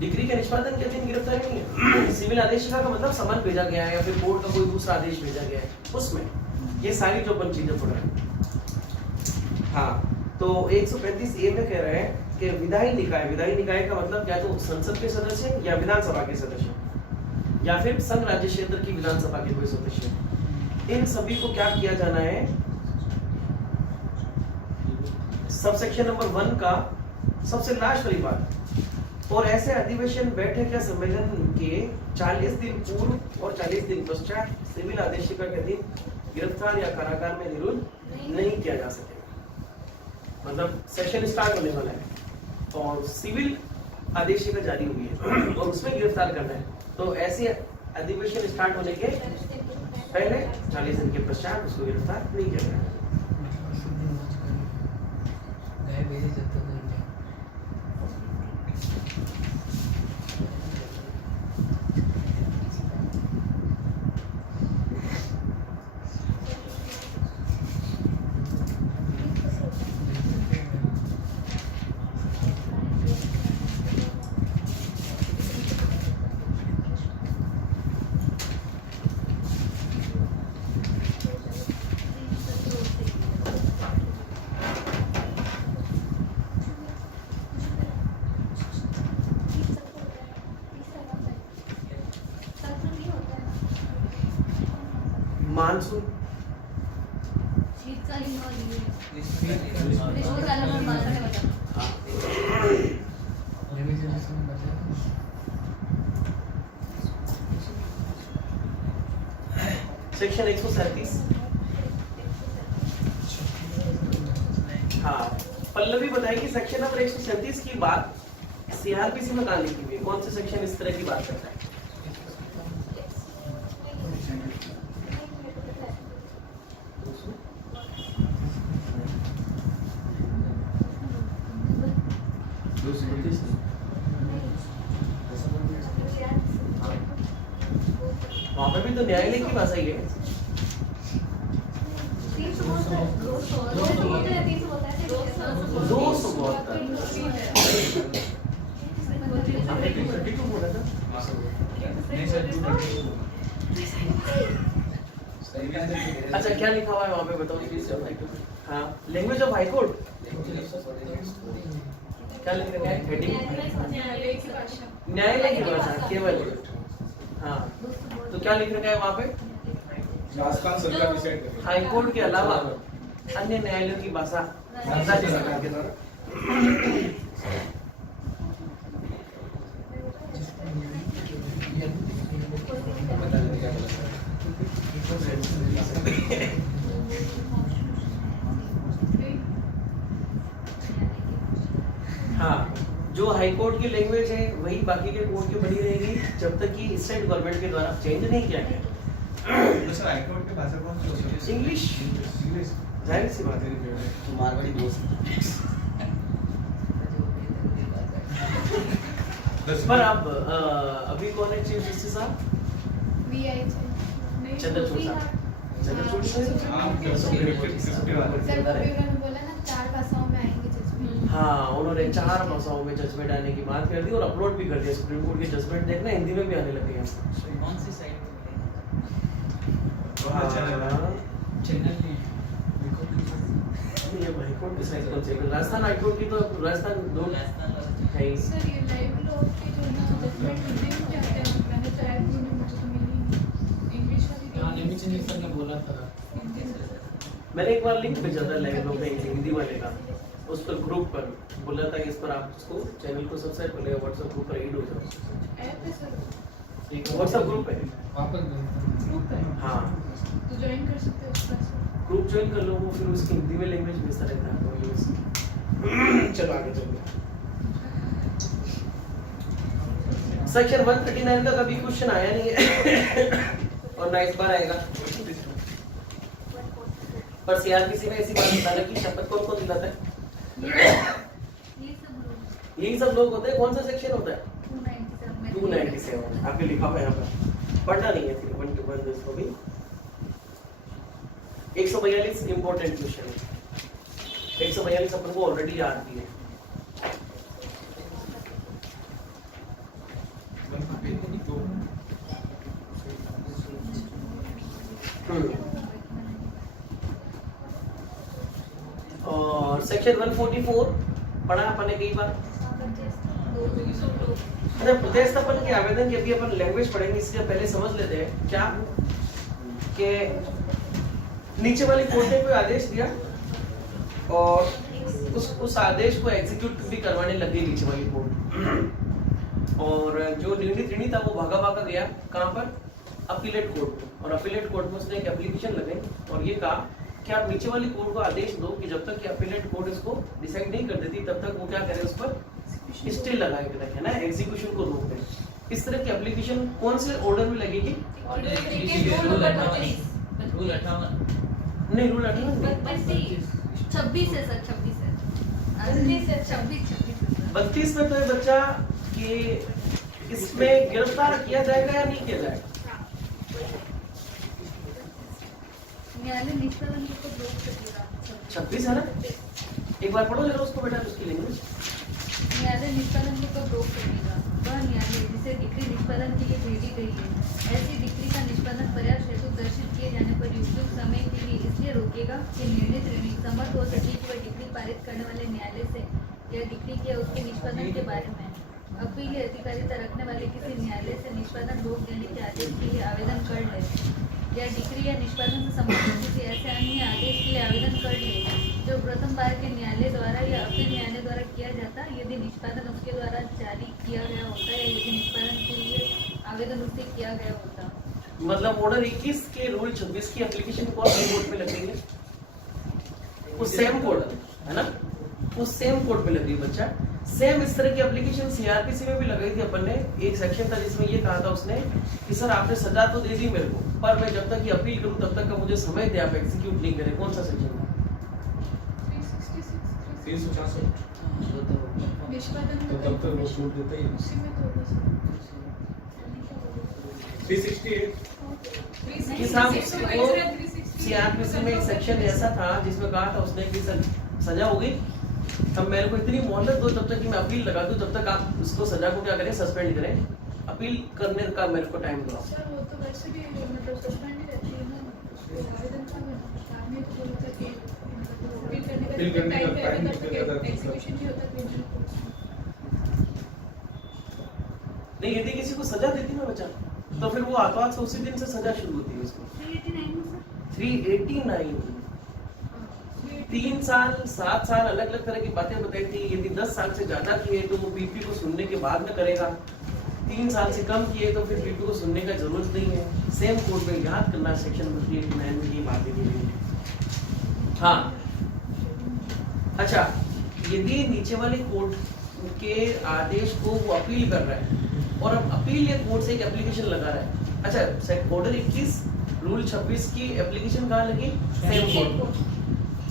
डिग्री के निष्पादन के अधीन गिरफ्तारी नहीं है। सिविल आदेशिका का मतलब समन भेजा गया है या फिर कोर्ट का कोई दूसरा आदेश भेजा गया है, उसमें ये सारी जो अपन चीजें पढ़ रहे हैं। हाँ, तो 135A में कह रहे हैं कि विधायी निकाय का मतलब या तो संसद के सदस्य या विधानसभा के सदस्य या फिर संघ राज्य क्षेत्र की विधानसभा के कोई सदस्य, इन सभी को क्या किया जाना है? सबसेक्शन नंबर 1 का सबसे लास्ट वाली बात, और ऐसे अधिवेशन बैठक या सम्मेलन के 40 दिन पूर्व और 40 दिन पश्चात सिविल आदेशिका के अधीन गिरफ्तार या कारागार में निरुद्ध नहीं किया जा सकेगा। मतलब सेशन स्टार्ट होने वाला है और सिविल आदेशिका जारी हुई है और उसमें गिरफ्तार करना है, तो ऐसे अधिवेशन स्टार्ट होने के पहले 40 दिन के पश्चात उसको गिरफ्तार नहीं किया जाएगा। मानसून शीतकालीन कालीन और ये हाँ। ग्रीष्मकालीन और बाद में बता। सेक्शन 137। हाँ, पल्लवी बताएगी सेक्शन नंबर 137 की बात सीआरपीसी में कहाँ लिखी हुई है? कौन सा सेक्शन इस तरह की बात करता है? वहां पे भी तो न्यायालय की भाषा ही है। 232 बोला था। नहीं सर, 232। अच्छा, क्या लिखा हुआ है वहाँ पे बताओ प्लीज। हाँ, लैंग्वेज ऑफ हाई कोर्ट क्या लिख रखा है? हेडिंग न्यायालय की भाषा केवल। हाँ, तो क्या लिख रखा है वहाँ पे? राजस्थान सरकार डिसाइड करेगी। हाई कोर्ट के अलावा अन्य न्यायालयों की भाषा राज्य सरकार के द्वारा। हाँ, जो हाई कोर्ट की लैंग्वेज है वही बाकी के कोर्ट की बनी रहेगी जब तक कि स्टेट गवर्नमेंट के द्वारा चेंज नहीं किया गया। तो सर हाईकोर्ट की भाषा कौन सी होती है? इंग्लिश। इंग्लिश। जाहिर सी बात है। मारवाड़ी दोस्त पर अब अभी कौन है चीफ जस्टिस साहब? चंद्रचूड़ साहब। चंद्रचूड़ साहब। हाँ, 50 वाला। बोला ना 4 भाषाओं में आएंगे जजमेंट। हाँ, उन्होंने 4 भाषाओं में जजमेंट आने की बात कर दी और अपलोड भी कर दिया। सुप्रीम कोर्ट के जजमेंट देखना हिंदी में भी आने लगे हैं। कौन सी साइड हाँ, चैनल ये हाई कोर्ट की साइड कौन सी है? राजस्थान हाई कोर्ट की तो राजस्थान दो है ही। सर ये लाइव लॉ के जो ना जजमेंट हिंदी में क्या क्या मैंने ट्राई की मुझे तो मिली नहीं इंग्लिश वाली निमित सर ने बोला था। मैंने एक बार लिंक भेजा था लाइव लोग हिंदी वाले का, उस पर ग्रुप पर बोला था कि इस पर आप इसको चैनल को सब्सक्राइब कर लेगा, व्हाट्सएप ग्रुप पर ऐड हो जाओ। ऐप है सर व्हाट्सएप ग्रुप है। वापस ग्रुप है हाँ, तो ज्वाइन कर सकते हो उसका सर ग्रुप ज्वाइन कर लो, वो फिर उसकी हिंदी में लैंग्वेज भेजता रहता है। चलो आगे चलते हैं। सेक्शन 139 का कभी क्वेश्चन आया नहीं है और ना इस बार आएगा। पर सीआरपीसी में ऐसी बात बताना कि शपथ कौन कौन दिलाता है? यही सब लोग होते हैं। कौन सा सेक्शन होता है? 297। आपने लिखा हुआ है यहाँ पर, पढ़ना नहीं है। 121 इसको भी 142 इंपॉर्टेंट क्वेश्चन है। 142 अपन को ऑलरेडी याद भी है। और सेक्शन 144 पढ़ा अपन ने कई बार। अच्छा, प्रत्यस्थापन के आवेदन की अभी अपन लैंग्वेज पढ़ेंगे, इससे पहले समझ लेते हैं क्या कि नीचे वाली कोर्ट ने कोई आदेश दिया और उस आदेश को एग्जीक्यूट भी करवाने लग गई नीचे वाली कोर्ट। और जो निर्णित ऋणी था वो भागा भागा गया कहाँ पर? अपीलेट कोर्ट में। और अपीलेट कोर्ट में उसने एक एप्लीकेशन लगाई और ये कहा कि आप नीचे वाली कोर्ट को आदेश दो कि जब तक कि अपीलेट कोर्ट इसको डिसाइड नहीं कर देती तब तक वो क्या करे, उस पर स्टे लगाए के रखे ना, एग्जीक्यूशन को रोक दे। इस तरह की एप्लीकेशन कौन से ऑर्डर में लगेगी? रूल 58 नहीं, रूल 58 नहीं, 26 है सर, 26 है। 26 32 में तो है बच्चा कि इसमें गिरफ्तार किया जाएगा या नहीं किया जाएगा। न्यायालय निष्पादन को रोक सकेगा। 26 है ना? एक बार पढ़ो जरा उसको बेटा, उसकी लैंग्वेज। न्यायालय निष्पादन को कब रोक सकेगा? वह न्यायालय जिसे डिक्री निष्पादन के लिए भेजी गई है, ऐसी डिक्री का निष्पादन पर्याप्त हेतु दर्शित किए जाने पर उपयुक्त समय के लिए इसलिए रोकेगा कि निर्णित ऋणी समर्थ हो सके कि वह डिक्री पारित करने वाले न्यायालय से यह डिक्री के उसके निष्पादन के बारे में अपील अधिकारिता रखने वाले किसी न्यायालय से निष्पादन रोक देने के आदेश के लिए आवेदन कर ले। या डिक्री या निष्पादन से संबंधित किसी ऐसे अन्य आदेश के लिए आवेदन कर ले जो प्रथम बार के न्यायालय द्वारा या अपील न्यायालय द्वारा किया जाता, यदि निष्पादन उसके द्वारा जारी किया गया होता या यदि निष्पादन के लिए आवेदन उससे किया गया होता। मतलब ऑर्डर 21 के रूल 26 की एप्लीकेशन कौन से कोर्ट में लगेंगे? उस सेम कोर्ट है ना, उस सेम कोर्ट में लग रही बच्चा। सेम इस तरह की एप्लीकेशन सीआरपीसी में भी लगाई थी अपन ने। एक सेक्शन था जिसमें ये कहा था उसने कि सर आपने सजा तो दे दी मेरे को, पर मैं जब तक ये अपील करूं तब तक का मुझे समय दे, आप एग्जीक्यूट नहीं करें। कौन सा सेक्शन था? 366 निष्पादन तो तब तक वो छूट देता ही उसी में तो होगा सर। 368 कि साहब वो सीआरपीसी में एक सेक्शन ऐसा था जिसमें कहा था उसने कि सर सजा हो गई, अब मेरे को इतनी मोहलत दो जब तक कि मैं अपील लगा दूं, तब तक आप उसको सजा को क्या करें, सस्पेंड करें, अपील करने का मेरे को टाइम दो। सर वो तो वैसे भी मतलब सस्पेंड ही रहती है ना, उसको आवेदन का आदमी तो बोलता है कि मतलब अपील करने का टाइम पे अगर एग्जीक्यूशन नहीं होता क्रिमिनल कोर्ट में। नहीं, यदि किसी को सजा देती ना बच्चा, तो फिर वो हाथों हाथ से उसी दिन से सजा शुरू होती है उसको। 389 3 साल 7 साल अलग अलग तरह की बातें बताई थी। यदि 10 साल से ज्यादा किए तो वो बीपी को सुनने के बाद में करेगा, 3 साल से कम किए तो फिर बीपी को सुनने का जरूरत नहीं है। सेम कोड में याद करना सेक्शन 389 में ये बातें की गई। हाँ अच्छा, यदि नीचे वाले कोर्ट के आदेश को वो अपील कर रहा है और अब अपील या कोर्ट से एक एप्लीकेशन लगा रहा है। अच्छा, ऑर्डर 21 रूल 26 की एप्लीकेशन कहाँ लगी? Same court.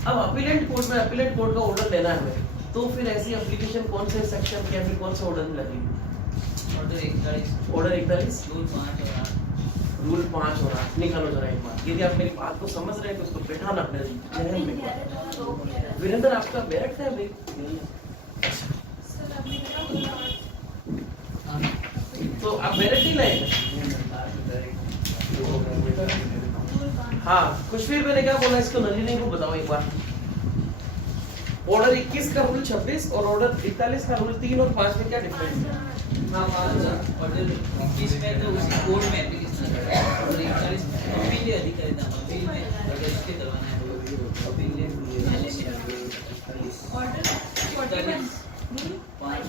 अब अपीलेंट कोर्ट में अपीलेंट कोर्ट का ऑर्डर लेना है हमें, तो फिर ऐसी एप्लीकेशन कौन से सेक्शन के फिर कौन से ऑर्डर में लगेगी? ऑर्डर 41 रूल 5 और 8 निकालो जरा एक बार। यदि आप मेरी बात को समझ रहे हैं तो उसको बैठाना अपने जहन में। वीरेंद्र आपका बैरक है भाई, सर आपने कहा तो आप बैरक ही लाएंगे। हाँ, खुशवीर मैंने क्या बोला, इसको नलिनी को बताओ एक बार। ऑर्डर 21 का रूल 26 और ऑर्डर 41 का रूल 3 और 5 में क्या डिफरेंस है? हाँ, ऑर्डर 21 में तो उसी कोड में एप्लीकेशन है और 41 अपील अधिकारी नाम अपील में अगर इसके करवाना है तो अपील ऑर्डर 41 5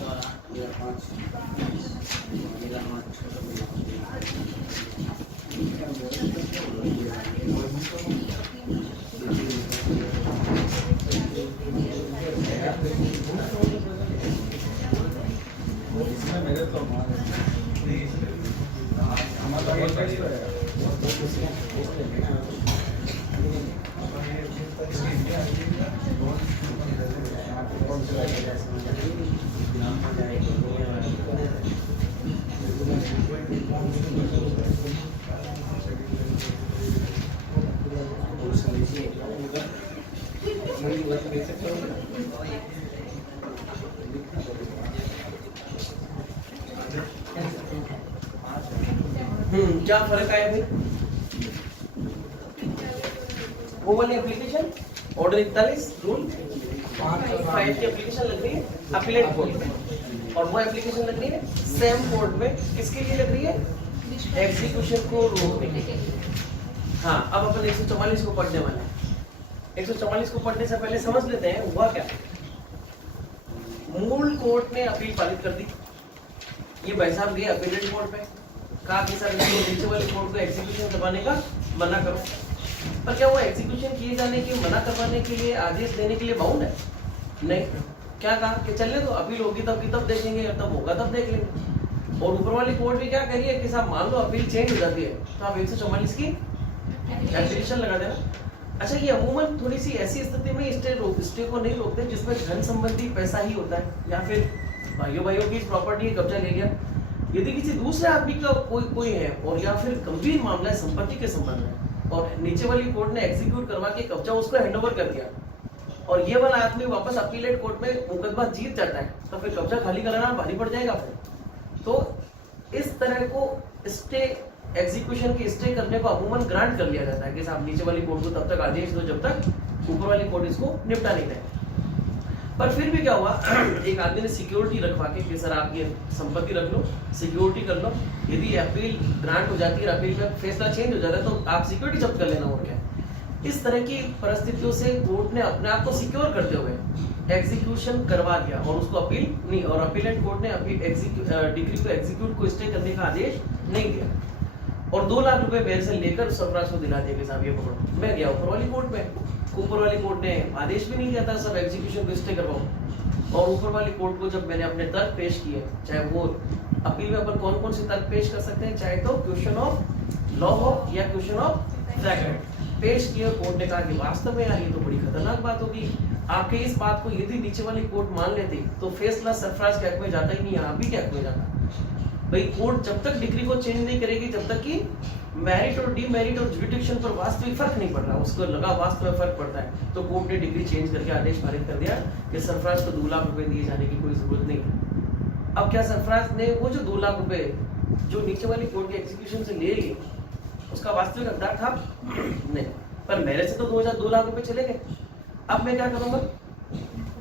और मेरे तो हमारा क्या फर्क आया भाई? वो वाली एप्लीकेशन ऑर्डर 41 रूल 5 की एप्लीकेशन लग रही है अपीलेट कोर्ट में, और वो एप्लीकेशन लग रही है सेम कोर्ट में। किसके लिए लग रही है? एग्जीक्यूशन को रोकने के लिए। हाँ, अब अपन 144 को पढ़ने वाले हैं। 144 को पढ़ने से पहले समझ लेते हैं हुआ क्या। मूल कोर्ट ने अपील पारित कर दी, ये भाई साहब गए अपीलेट कोर्ट पे, कहा कि सर नीचे वाले कोर्ट को एग्जीक्यूशन करवाने का मना करो। पर क्या वो एग्जीक्यूशन किए जाने के मना करवाने के लिए आदेश देने के लिए बाउंड है? नहीं। क्या कहा कि चलने दो, अपील होगी तब की तब देखेंगे, तब होगा तब देख लेंगे। और ऊपर वाली कोर्ट भी क्या कह रही है कि साहब मान लो अपील चेंज हो जाती है तो आप 144 की एप्लीकेशन लगा देना। अच्छा, ये अमूमन थोड़ी सी ऐसी स्थिति में स्टे को नहीं रोकते जिसमें धन संबंधी पैसा ही होता है या फिर भाइयों की प्रॉपर्टी कब्जा ले लिया। यदि किसी दूसरे आदमी का कोई है और या फिर गंभीर मामला है संपत्ति के संबंध में और नीचे वाली कोर्ट ने एग्जीक्यूट करवा के कब्जा उसको हैंडओवर कर दिया और ये वाला आदमी वापस अपीलेट कोर्ट में मुकदमा जीत जाता है, तो फिर कब्जा खाली कराना भारी पड़ जाएगा फिर। तो इस तरह को स्टे एग्जीक्यूशन की स्टे करने को अमूमन ग्रांट कर लिया जाता है कि साहब नीचे वाली कोर्ट को तब तक आदेश दो जब तक ऊपर वाली कोर्ट इसको निपटा नहीं दे। पर फिर भी क्या हुआ, एक आदमी ने सिक्योरिटी रखवा के कि सर आप ये संपत्ति रख लो, सिक्योरिटी कर लो, यदि अपील ग्रांट हो जाती है, अपील का फैसला चेंज हो जाता है तो आप सिक्योरिटी जब्त कर लेना, और क्या। इस तरह की परिस्थितियों से कोर्ट ने अपने आप को सिक्योर करते हुए एग्जीक्यूशन करवा दिया और उसको अपील नहीं, और अपीलेट कोर्ट ने डिक्री को एग्जीक्यूट को स्टे करने का आदेश नहीं दिया, और 2 लाख रुपए मेरे से लेकर सरफराज को दिला दिया कि साहब ये पकड़ो। मैं गया ऊपर वाली कोर्ट में, ऊपर वाली कोर्ट ने आदेश भी नहीं दिया था सब एग्जीक्यूशन को स्टे करवाओ, और ऊपर वाली कोर्ट को जब मैंने अपने तर्क पेश किए, चाहे वो अपील में अपन कौन कौन से तर्क पेश कर सकते हैं, चाहे तो क्वेश्चन ऑफ लॉ हो या क्वेश्चन ऑफ फैक्ट पेश किए, कोर्ट ने कहा कि वास्तव में यार ये तो बड़ी खतरनाक बात होगी, आपके इस बात को यदि नीचे वाली कोर्ट मान लेती तो फैसला सरफराज के हक में जाता ही नहीं, यहाँ भी के हक में जाता। भाई कोर्ट जब तक डिग्री को चेंज नहीं करेगी जब तक कि मेरिट और डीमेरिट और जुडिक्शन पर वास्तविक फर्क नहीं पड़ रहा, उसको लगा वास्तव में फर्क पड़ता है, तो कोर्ट ने डिग्री चेंज करके आदेश पारित कर दिया कि सरफराज को 2 लाख रुपए दिए जाने की कोई जरूरत नहीं है। अब क्या सरफराज ने वो जो 2 लाख रुपए जो नीचे वाली कोर्ट के एग्जीक्यूशन से ले लिए उसका वास्तविक हकदार था? नहीं, पर मेरे से तो 2 लाख रुपए चले गए। अब मैं क्या करूंगा,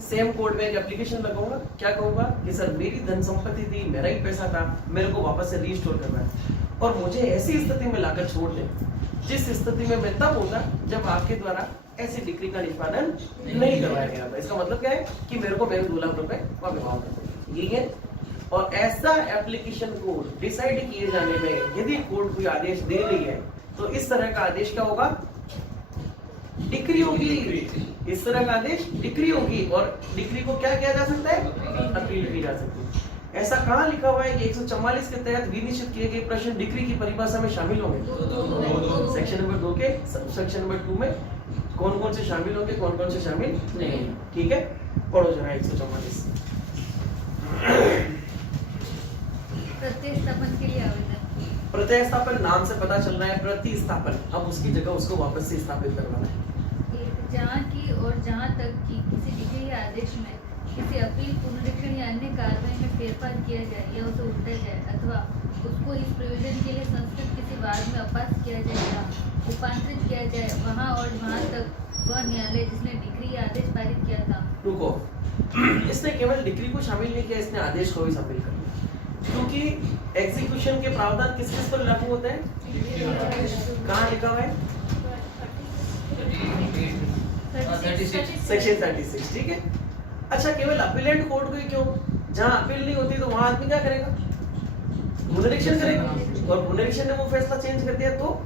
सेम कोर्ट में एक एप्लीकेशन लगाऊंगा, क्या कहूंगा कि सर मेरी धन संपत्ति थी, मेरा ही पैसा था, मेरे को वापस से रीस्टोर करना है, और मुझे ऐसी स्थिति में लाकर छोड़ दे जिस स्थिति में मैं तब होगा जब आपके द्वारा ऐसी डिग्री का निष्पादन नहीं करवाया गया था। इसका मतलब क्या है कि मेरे को मेरे 2 लाख रुपए वापस कर दे, यही है। और ऐसा एप्लीकेशन को डिसाइड किए जाने में यदि कोर्ट कोई आदेश दे रही है तो इस तरह का आदेश क्या होगा, डिक्री होगी। इस तरह का आदेश डिक्री होगी, और डिक्री को क्या किया जा सकता है, अपील की जा सकती है। ऐसा कहाँ लिखा हुआ है कि 144 के तहत विनिश्चित किए गए प्रश्न डिक्री की परिभाषा में शामिल होंगे? सेक्शन नंबर 2 के सेक्शन नंबर 2 में कौन कौन से शामिल होंगे, कौन कौन से शामिल नहीं, ठीक है। पढ़ो जरा 144। प्रतिस्थापन के लिए आवेदन। प्रतिस्थापन नाम से पता चल रहा है प्रतिस्थापन, अब उसकी जगह उसको वापस से स्थापित करवाना है। जहाँ की और जहाँ तक कि किसी डिग्री या आदेश में किसी अपील, पुनरीक्षण या अन्य कार्रवाई में फेरफार किया जाए या उसे उल्टा जाए अथवा उसको इस प्रयोजन के लिए संस्कृत किसी वाद में अपास किया जाए या रूपांतरित किया जाए, वहाँ और वहाँ तक वह न्यायालय जिसने डिग्री या आदेश पारित किया था। रुको, इसने केवल डिग्री को शामिल नहीं किया, इसने आदेश को भी शामिल कर लिया, क्योंकि एग्जीक्यूशन के प्रावधान किस किस पर लागू होते हैं, कहाँ लिखा हुआ है, सेक्शन 36, ठीक है। अच्छा, केवल अपीलेंट कोर्ट को ही क्यों, जहाँ अपील नहीं होती तो वहां आदमी क्या करेगा, पुनरीक्षण करेगा, और पुनरीक्षण ने वो फैसला चेंज कर दिया तो,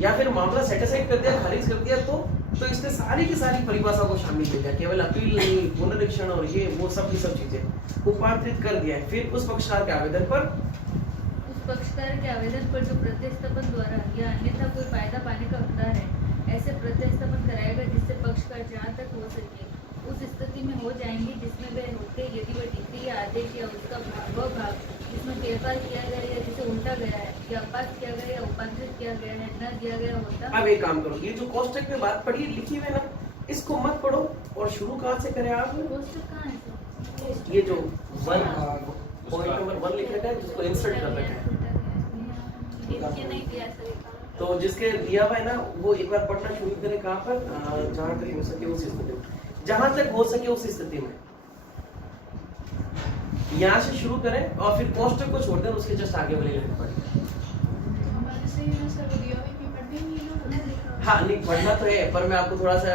या फिर मामला सेटिस्फाइड कर दिया, खारिज कर दिया तो इसने सारी की सारी परिभाषा को शामिल कर दिया, केवल अपील नहीं, पुनरीक्षण और ये वो सब की सब चीजें रूपांतरित कर दिया है। फिर उस पक्षकार के आवेदन पर, उस पक्षकार के आवेदन पर जो प्रतिस्थापन द्वारा या अन्यथा कोई फायदा पाने का हकदार है, ऐसे प्रतिस्थापन कराएगा जिससे पक्षकार जहाँ तक हो सके उस स्थिति में हो जाएंगे जिसमें वे होते यदि वह डिग्री या आदेश या उसका वह भाग जिसमें फेरफार किया गया या जिसे उल्टा गया है या अपास किया गया या रूपांतरित किया गया है न दिया गया होता। अब एक काम करो, ये जो कोष्टक में बात पढ़ी लिखी हुई है ना, इसको मत पढ़ो और शुरू कहाँ से करें आप, कोष्टक कहाँ है? ये जो 1 पॉइंट नंबर 1 लिखा है जिसको इंसर्ट कर रखा है, इसके नहीं दिया सर, तो जिसके दिया हुआ है ना वो एक बार पढ़ना शुरू करें, कहाँ पर, जहाँ तक हो सके उस स्थिति में, जहां तक हो सके उस स्थिति में यहाँ से शुरू करें और फिर कोष्टक को छोड़कर उसके जस्ट आगे वाली लाइन पढ़ें। हमारे से ना सर दिया हुआ कि पढ़ने ही ना, हाँ नहीं पढ़ना तो है, पर मैं आपको थोड़ा सा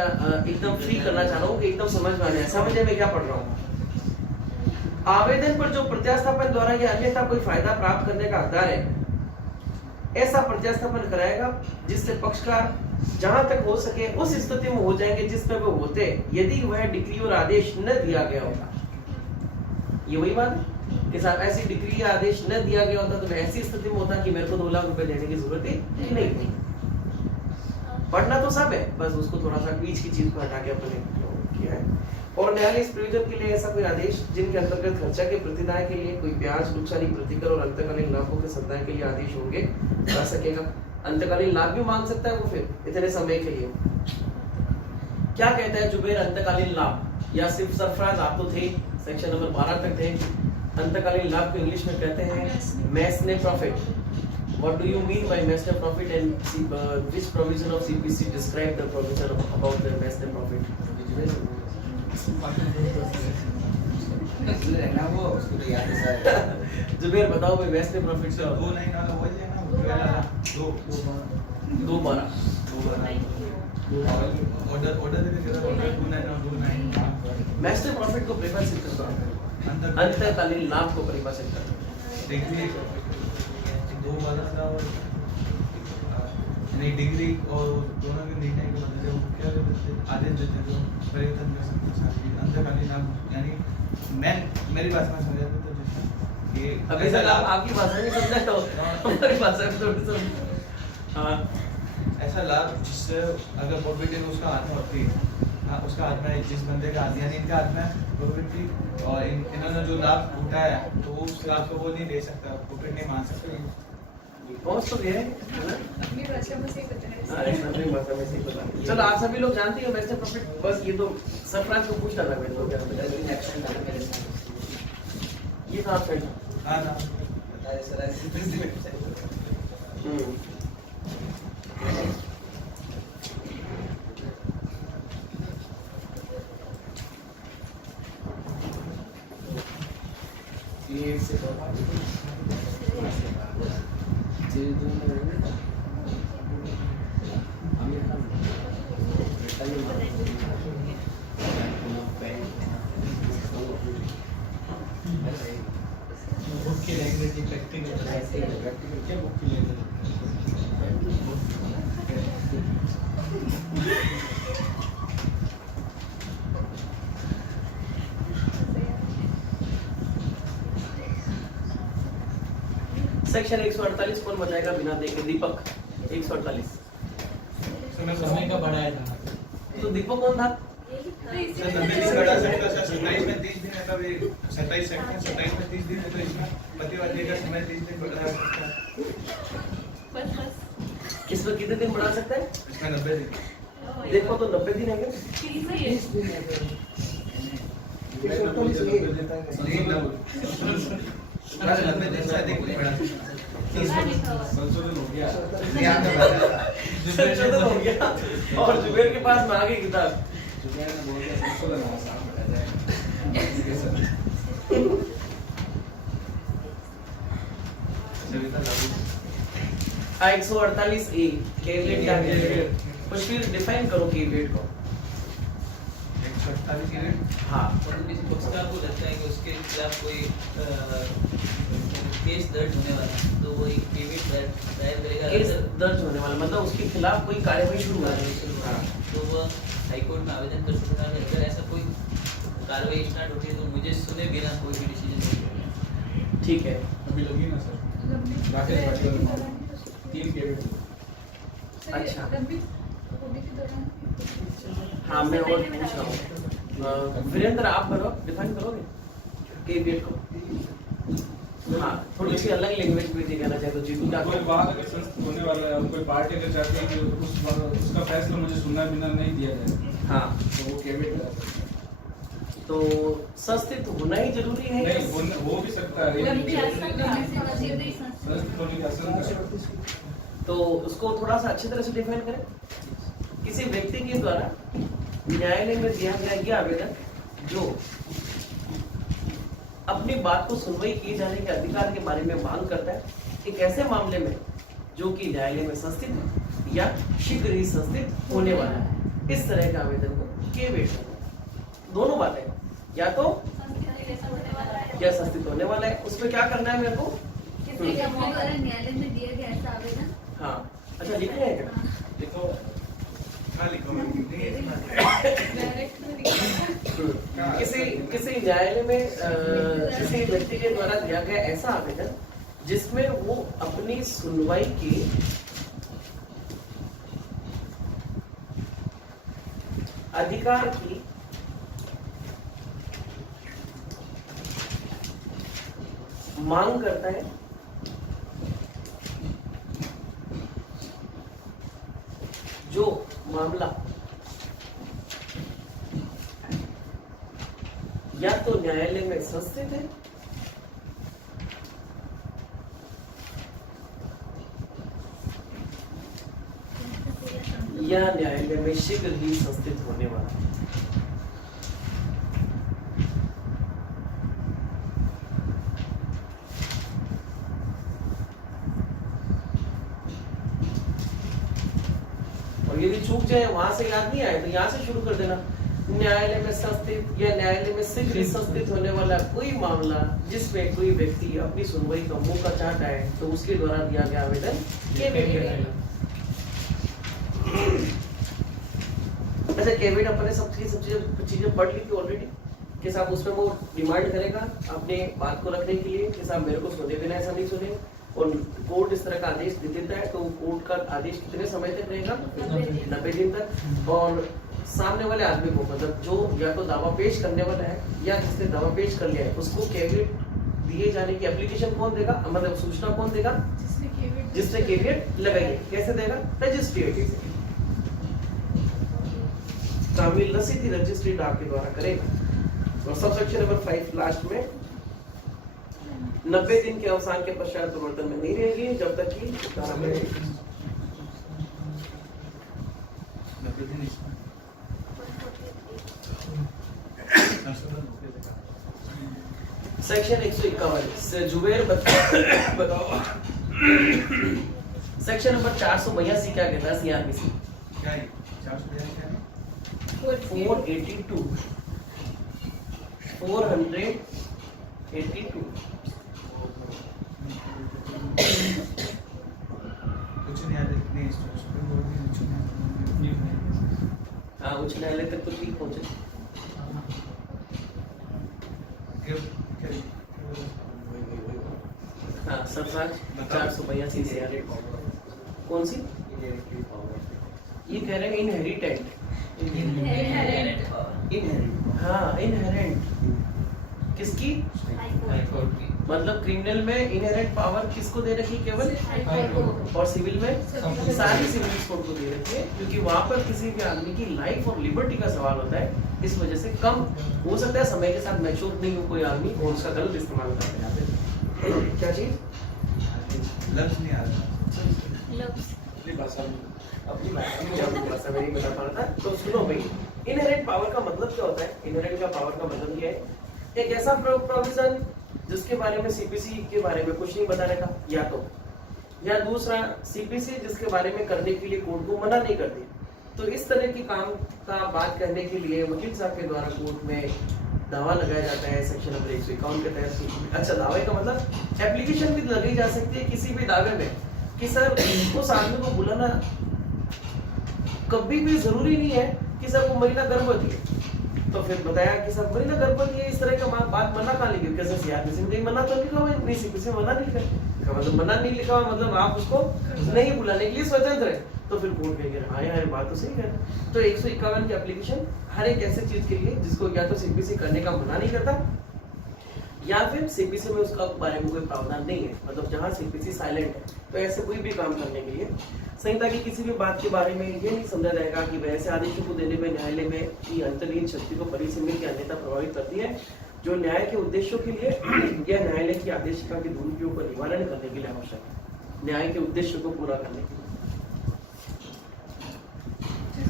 एकदम फ्री करना चाह रहा हूँ कि एकदम समझ में आने, समझे मैं क्या पढ़ रहा हूँ। आवेदन पर जो प्रत्यास्थापन द्वारा या अन्यथा कोई फायदा प्राप्त करने का हकदार है, ऐसा प्रत्यास्थापन कराएगा जिससे पक्षकार जहां तक हो सके उस स्थिति में हो जाएंगे जिसमें वो होते यदि वह डिक्री और आदेश न दिया गया होता। ये वही बात है कि साहब ऐसी डिक्री या आदेश न दिया गया होता तो मैं ऐसी स्थिति में होता कि मेरे को 2 लाख रुपए देने की जरूरत ही नहीं थी। पढ़ना तो सब है, बस उसको थोड़ा सा बीच की चीज को हटा के अपने किया है। और न्यायालय इस प्रयोजन के लिए ऐसा कोई आदेश जिनके अंतर्गत खर्चा के प्रतिदाय के लिए कोई ब्याज, नुकसानी प्रतिकर और अंतकालीन लाभों के संदाय के लिए आदेश होंगे कर सकेगा। अंतकालीन लाभ भी मांग सकता है वो फिर इतने समय के लिए। क्या कहता है जुबेर अंतकालीन लाभ, या सिर्फ सरफराज आप तो थे, सेक्शन नंबर 12 तक थे। अंतकालीन लाभ को इंग्लिश में कहते हैं मैसने profit. What do you mean by Messner profit and which provision of CPC describe the provision about the Messner profit? रहना वो उसको तो याद है सर। जुबेर बताओ भाई वेस्ट में प्रॉफिट सर 2 9 वाला वही है ना, वो वाला 2 2/12 ऑर्डर दे दे, ऑर्डर 2 9 और 2 9 मैस्टर प्रॉफिट को परिभाषित करता है, अंतकालीन लाभ को परिभाषित करता है। डिग्री 2 वाला था और नहीं डिग्री और दोनों के निर्णय के बदले वो क्या देते हैं, आदेश देते हैं जो परिवर्तन कर सकते हैं अंतकालीन लाभ। यानी मैं मेरी भाषा में समझाता तो जैसे ये अभी सर आप आपकी भाषा में समझा तो हमारी भाषा में थोड़ी समझ। हाँ ऐसा लाभ जिससे अगर प्रॉपर्टी उसका हाथ में होती है, हाँ उसका हाथ में जिस बंदे का हाथ यानी इनका हाथ में प्रॉपर्टी और इन्होंने जो लाभ उठाया तो उस लाभ को वो नहीं ले सकता, प्रॉपर्टी नहीं मान सकता। पहुंच तो गया है ना? अपनी भाषा में सही बताया हाँ, एक अपनी भाषा में सही बता। चलो आप सभी लोग जानते हो मैस्टर प्रॉफिट, बस ये तो सरफराज को पूछना था मेरे को क्या बता लेकिन एक्शन था मेरे साथ। ये था आपका। हाँ ना बता दे सर ऐसे ये से तो जी बुक की लैंग्वेज प्रैक्टिकल क्या बुक की लैंग्वेज सेक्शन 148 कौन बताएगा बिना देखे? दीपक 148। समय का बढ़ाया था तो दीपक कौन था? सर 90 दिन बढ़ा सकता सर 27 में 30 दिन है तब ये 27 सेकंड 27 में 30 दिन है तो इसमें प्रतिवादी का समय 30 दिन बढ़ा सकता है। बस किस पर कितने दिन बढ़ा सकता है? इसमें 90 दिन देखो तो 90 दिन है क्या? 30 दिन है। नब्बे दिन से अधिक नहीं बढ़ा सकता। संशोधन हो गया। संशोधन हो गया और जुबेर के पास मांगे किताब। जुबेर ने बोल दिया संशोधन हो साल बढ़ा जाए। आ 148 ए कैविएट क्या है? कुछ फिर डिफाइन करो कैविएट को। 148 यूनिट हाँ और किसी पक्षकार को लगता है कि उसके खिलाफ कोई केस दर्ज होने वाला है तो वो एक केविट दायर करेगा। केस दर्ज होने वाला मतलब उसके खिलाफ कोई कार्यवाही शुरू हो हाँ, तो वो हाईकोर्ट में आवेदन कर सकता है। अगर ऐसा कोई कार्रवाई स्टार्ट होती है तो मुझे सुने बिना कोई भी डिसीजन नहीं लेना। ठीक है। अभी लगी ना सर राकेश पाटिल ने 3 केविट। अच्छा। होने के दौरान हाँ मैं और पूछ रहा हूँ वीरेंद्र आप करो डिफाइन करोगे कैविएट को। हाँ थोड़ी सी अलग लैंग्वेज में दिखाना चाहे तो जीतू क्या कोई बात अगर संस्कृत होने वाला है और कोई पार्टी अगर चाहती है कि उसका फैसला मुझे सुनना बिना नहीं दिया जाए हाँ तो वो कैबिनेट करा सकती है। तो संस्थित होना ही जरूरी है नहीं हो भी सकता है लंबी लेकिन संस्कृत संस्कृत होने की आशंका तो उसको थोड़ा सा अच्छी तरह से डिफाइन करें। किसी व्यक्ति के द्वारा न्यायालय में दिया गया यह आवेदन जो अपनी बात को सुनवाई किए जाने के अधिकार के बारे में मांग करता है एक ऐसे मामले में जो कि न्यायालय में संस्थित है या शीघ्र ही संस्थित होने वाला है, इस तरह के आवेदन को कैविएट। दोनों बातें या तो क्या संस्थित होने वाला है उसमें क्या करना है मेरे को। न्यायालय में दिया गया ऐसा आवेदन। हाँ अच्छा लिख रहे हैं क्या? लिखो हाँ लिखो डायरेक्ट में लिखा किसी न्यायालय में किसी व्यक्ति के द्वारा दिया गया ऐसा आवेदन जिसमें वो अपनी सुनवाई की अधिकार की मांग करता है जो मामला या तो न्यायालय में संस्थित है या न्यायालय में शीघ्र ही संस्थित होने वाला है। यदि चूक जाए वहां से याद नहीं आए तो यहाँ से शुरू कर देना। न्यायालय में संस्थित या न्यायालय में शीघ्र संस्थित होने वाला कोई मामला जिसमें कोई व्यक्ति अपनी सुनवाई का मौका चाहता है तो उसके द्वारा दिया गया आवेदन कैविएट कहलाएगा। अच्छा, कैविएट अपने सब चीजें पढ़ ली थी ऑलरेडी कि साहब उसमें वो डिमांड करेगा अपने बात को रखने के लिए कि साहब मेरे को सुने बिना ऐसा नहीं सुने, और कोर्ट इस तरह का आदेश दे देता है तो कोर्ट का आदेश कितने समय तक रहेगा? 90 दिन तक। और सामने वाले आदमी को मतलब जो या तो दावा पेश करने वाला है या जिसने दावा पेश कर लिया है उसको कैविएट दिए जाने की एप्लीकेशन कौन देगा, मतलब सूचना कौन देगा? जिसने कैविएट लगाई है। कैसे देगा? रजिस्ट्री तामील रसीद रजिस्ट्री डाक के द्वारा करेगा। और सबसेक्शन नंबर 5 लास्ट में 90 दिन के अवसान के पश्चात प्रवर्तन में नहीं रहेगी जब तक कि सेक्शन 151 से जुबेर बताओ सेक्शन नंबर 482 क्या कहता है? सीआरपीसी क्या है 482 क्या है? 482 उच्च न्यायालय नहीं, सुप्रीम कोर्ट में उच्च न्यायालय। हाँ, उच्च न्यायालय तक तो ठीक पहुंचे। हाँ, सरसाज 482 से कौन सी? ये कह रहे हैं इनहेरिटेंट। हाँ, इनहेरेंट किसकी? मतलब क्रिमिनल में इनहेरेंट पावर किसको दे रखी? केवल और सिविल में सारी सिविल कोर्ट को दे रखी है, क्योंकि वहां पर किसी भी आदमी की लाइफ और लिबर्टी का सवाल होता है। इस वजह से कम हो सकता है समय के साथ मैच्योर नहीं हो कोई आदमी और उसका गलत इस्तेमाल करते हैं। क्या चीज? लफ्ज नहीं आ रहा। अपनी भाषा में नहीं बता पा रहा था। तो सुनो भाई, इनहेरेंट पावर का मतलब क्या होता है? इनहेरेंट का पावर का मतलब क्या है? एक ऐसा प्रोविजन जिसके बारे में सीपीसी के बारे में कुछ नहीं बता रखा, या दूसरा सीपीसी जिसके बारे में करने के लिए कोर्ट को मना नहीं करती। तो इस तरह की काम का बात करने के लिए वकील साहब के द्वारा कोर्ट में दावा लगाया जाता है सेक्शन नंबर 151 के तहत। अच्छा, दावे का मतलब एप्लीकेशन भी लगाई जा सकती है किसी भी दावे में कि सर उस आदमी को बुलाना कभी भी जरूरी नहीं है कि सर वो महिला गर्भवती है। तो फिर बताया कि सर महिला गर्भवती है, इस तरह का बात मना कहाँ लिखी? कैसे सीआरपीसी में मना तो लिखा हुआ है, नहीं सीपीसी में मना नहीं लिखा है। मतलब मना नहीं लिखा हुआ मतलब आप उसको नहीं बुलाने के लिए स्वतंत्र है। तो फिर कोर्ट कहेंगे हाँ यार बात तो सही है। तो 151 की एप्लीकेशन हर एक ऐसे चीज के लिए जिसको या तो सीपीसी करने का मना नहीं करता या फिर सीपीसी में उसका बारे में कोई प्रावधान नहीं है, मतलब जहाँ सीपीसी साइलेंट है तो ऐसे कोई भी काम करने के लिए संहिता की किसी भी बात के बारे में ये नहीं समझा जाएगा कि वैसे आदेशों को देने में न्यायालय में की अंतर्लीन शक्ति को परिसीमित या अन्यथा प्रभावित करती है जो न्याय के उद्देश्यों के लिए या न्यायालय की आदेशिका के दुरुपयोग का निवारण करने के लिए आवश्यक है, न्याय के उद्देश्य को पूरा करने के लिए।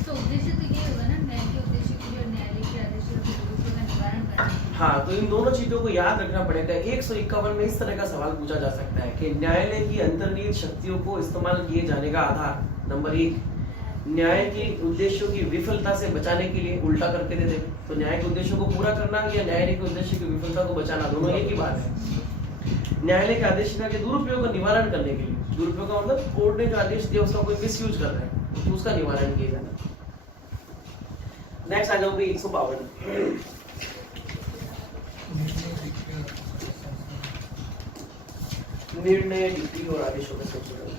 तो उद्देश्य तो ये होगा ना, न्याय के उद्देश्य के लिए न्यायालय के आदेशों के दुरुपयोग का निवारण करना। हाँ, तो इन दोनों चीजों को याद रखना पड़ेगा। 151 में इस तरह का सवाल पूछा जा सकता है कि न्यायालय की अंतर्निहित शक्तियों को इस्तेमाल किए जाने का आधार नंबर 1 न्याय के उद्देश्यों की विफलता से बचाने के लिए, उल्टा करके दे दे तो न्याय के उद्देश्यों को पूरा करना या न्यायालय के उद्देश्य की विफलता को बचाना, दोनों एक ही बात है। न्यायालय के आदेशिका के दुरुपयोग का निवारण करने के लिए, दुरुपयोग का मतलब कोर्ट ने जो आदेश दिया उसका कोई मिसयूज कर रहा है तो उसका निवारण किया जाना। नेक्स्ट आ जाओगे 152 निर्णय, डिक्री और आदेशों का संशोधन।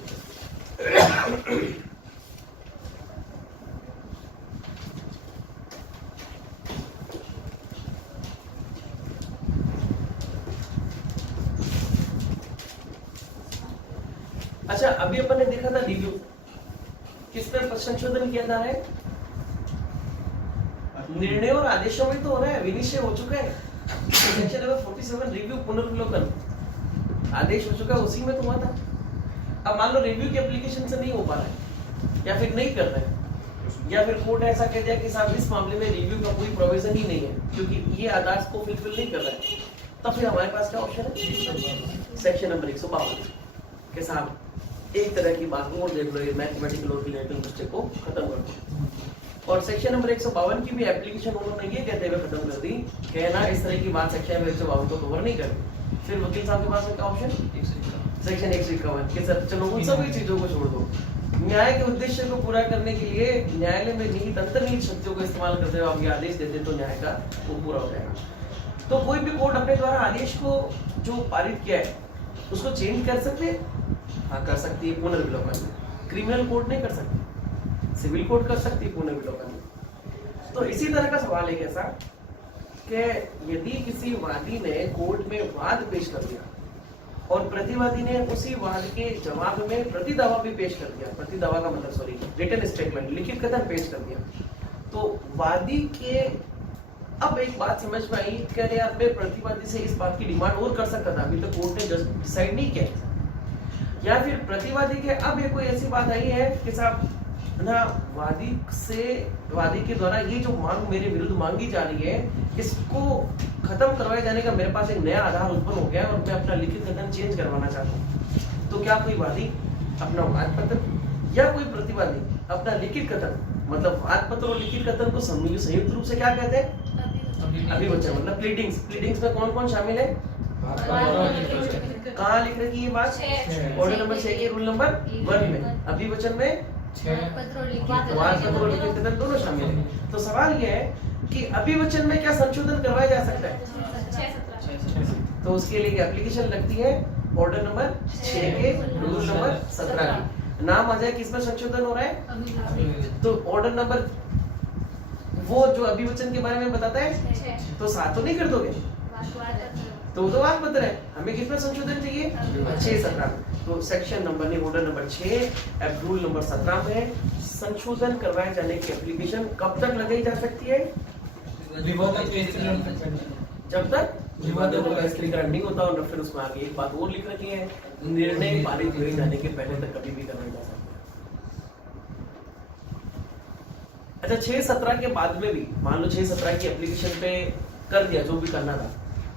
अच्छा, अभी अपन ने देखा था रिव्यू, किस पर संशोधन किया जा रहा है? निर्णय और आदेशों में तो हो रहा है, विनिश्चय हो चुका है। सेक्शन नंबर 47 रिव्यू पुनर्विलोकन आदेश हो चुका है, उसी में तो हुआ था। अब मान लो रिव्यू की एप्लीकेशन से नहीं हो पा रहा है या फिर नहीं कर रहे हैं या फिर कोर्ट ऐसा कह दिया कि साहब इस मामले में रिव्यू का कोई प्रोविजन ही नहीं है क्योंकि ये आदेश को फुलफिल नहीं कर रहा है, तब फिर हमारे पास क्या ऑप्शन है? सेक्शन नंबर 152 के साहब एक तरह की बात और देख लो, ये मैथमेटिकल और रिलेटिव मिस्टेक को खत्म कर दो। और सेक्शन नंबर 152 की भी एप्लीकेशन उन्होंने ये कहते हुए खत्म कर दी, कहना इस तरह की बात सेक्शन नंबर 152 को कवर नहीं करती। फिर वकील साहब के पास में क्या ऑप्शन, सेक्शन 151 के सर चलो उन सभी चीजों को छोड़ दो। न्याय के उद्देश्य को पूरा करने के लिए न्यायालय में निहित अंतर्निहित शक्तियों का इस्तेमाल करते हुए आप ये आदेश देते तो न्याय का वो पूरा हो जाएगा। तो कोई भी कोर्ट अपने द्वारा आदेश को जो पारित किया है उसको चेंज कर सकते हैं, हाँ कर सकती है पुनर्विलोकन में। क्रिमिनल कोर्ट नहीं कर सकती, सिविल कोर्ट कर सकती है पुनर्विलोकन में। तो इसी तरह का सवाल है कैसा कि यदि किसी वादी ने कोर्ट में वाद पेश कर दिया और प्रतिवादी ने उसी वाद के जवाब में प्रतिदावा भी पेश कर दिया, प्रतिदावा का मतलब सॉरी रिटन स्टेटमेंट लिखित कथन पेश कर दिया, तो वादी के अब एक बात समझ में आई कि अरे यार मैं प्रतिवादी से इस बात की डिमांड और कर सकता था, अभी तो कोर्ट ने जस्ट डिसाइड नहीं किया। या फिर प्रतिवादी के अब ये कोई ऐसी बात आई है कि साहब ना वादी के द्वारा ये जो मांग मेरे विरुद्ध मांगी जा रही है इसको खत्म करवाए जाने का मेरे पास एक नया आधार उत्पन्न हो गया और मैं अपना लिखित कथन चेंज करवाना चाहता हूँ। तो क्या कोई वादी अपना वाद पत्र या कोई प्रतिवादी अपना लिखित कथन, मतलब वाद पत्र और लिखित कथन को संयुक्त रूप से क्या कहते हैं, अभिवचन, मतलब प्लीडिंग्स। प्लीडिंग्स में कौन कौन शामिल है, कहाँ लिख रखी ये बात, ऑर्डर नंबर 6 के रूल नंबर 1 में। अभिवचन में वाद पत्र और लिखित कथन दोनों शामिल है। तो सवाल ये है कि अभिवचन में क्या संशोधन करवाया जा सकता है, तो उसके लिए एप्लीकेशन लगती है ऑर्डर नंबर 6 के रूल नंबर 17 की। नाम आ जाए किसमें संशोधन हो रहा है, तो ऑर्डर नंबर वो जो अभिवचन के बारे में बताता है तो 7 तो नहीं कर दोगे, तो वो वाद पत्र है, हमें किसमें संशोधन चाहिए 6-17। तो सेक्शन नंबर नहीं ऑर्डर नंबर 6 रूल नंबर 17 में संशोधन करवाए जाने की एप्लीकेशन कब तक लगाई जा सकती है, जब तक विवादों का स्थिरीकरण नहीं होता। और फिर उसमें आगे एक बात और लिख रखी है, निर्णय पारित हुए जाने के पहले तक कभी भी करवाया जा सकता है। अच्छा 6-17 के बाद में भी मान लो 6-17 की एप्लीकेशन पे कर दिया जो भी करना था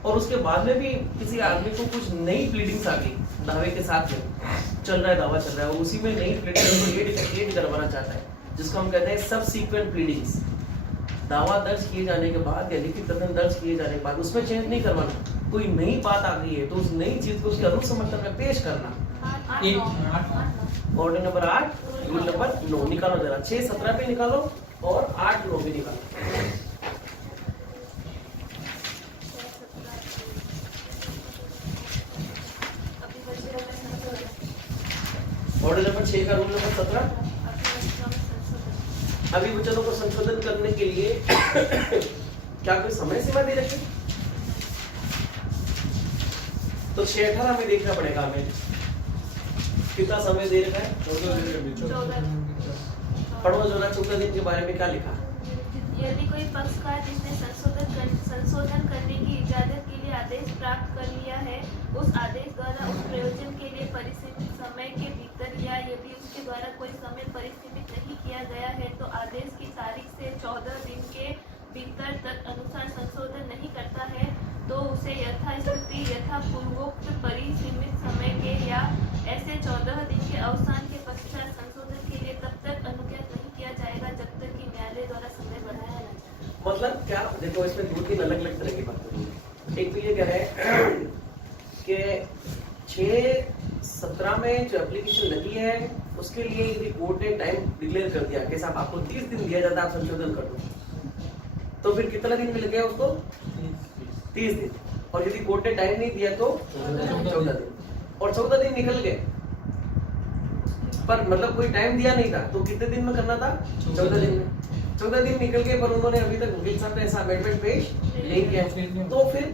और उसके बाद में भी किसी आदमी को कुछ नई प्लीडिंग्स आ गई दावे के साथ में, चल रहा है दावा चल रहा है, उसी में नई प्लीडिंग को एड करवाना चाहता है जिसको हम कहते हैं सबसीक्वेंट प्लीडिंग्स। दावा दर्ज किए जाने के बाद या लिखित कथन दर्ज किए जाने के बाद उसमें चेंज नहीं करवाना, कोई नई बात आ गई है तो उस नई चीज को उसके अनुसमर्थन में पेश करना। ऑर्डर नंबर 8 रूल नंबर 9 निकालो जरा, 6-17 भी निकालो और 8-9 भी निकालो। ऑर्डर नंबर 6 का रूल नंबर 17 अभिवचनों को संशोधन करने के लिए क्या कोई समय सीमा दे रखी, तो 6-18 में देखना पड़ेगा हमें कितना समय दे रखा है, 14 पढ़ो जरा 14 दिन के बारे में क्या लिखा। यदि कोई पक्षकार जिसने संशोधन करने की इजाजत के लिए आदेश प्राप्त कर लिया है उस आदेश द्वारा उस प्रयोजन के लिए परिसीमित समय के भीतर या यदि उसके द्वारा कोई समय परिसीमित नहीं किया गया है तो आदेश की तारीख से 14 दिन के भीतर तक अनुसार संशोधन नहीं करता है तो उसे यथास्थिति यथा पूर्वोक्त परिसीमित समय के या ऐसे 14 दिन के अवसान के पश्चात संशोधन के लिए तब तक अनुज्ञात नहीं किया जाएगा जब तक कि न्यायालय द्वारा समय बढ़ाया न जाए। मतलब क्या देखो इसमें 2-3 अलग-अलग तरह की बातें हैं। एक तो ये क्या है कि 6-17 में जो एप्लीकेशन लगी है उसके लिए यदि कोर्ट ने टाइम डिक्लेयर कर दिया कि साहब आपको 30 दिन दिया जाता है, आप संशोधन कर दो, तो फिर कितना दिन मिल गया उसको 30 दिन, और यदि कोर्ट ने टाइम नहीं दिया तो 14 दिन, और 14 दिन निकल गए पर मतलब कोई टाइम दिया नहीं था तो कितने दिन में करना था 14 दिन में। 14 दिन निकल गए पर उन्होंने अभी तक वकील साहब ने ऐसा अमेंडमेंट पेश नहीं किया, तो फिर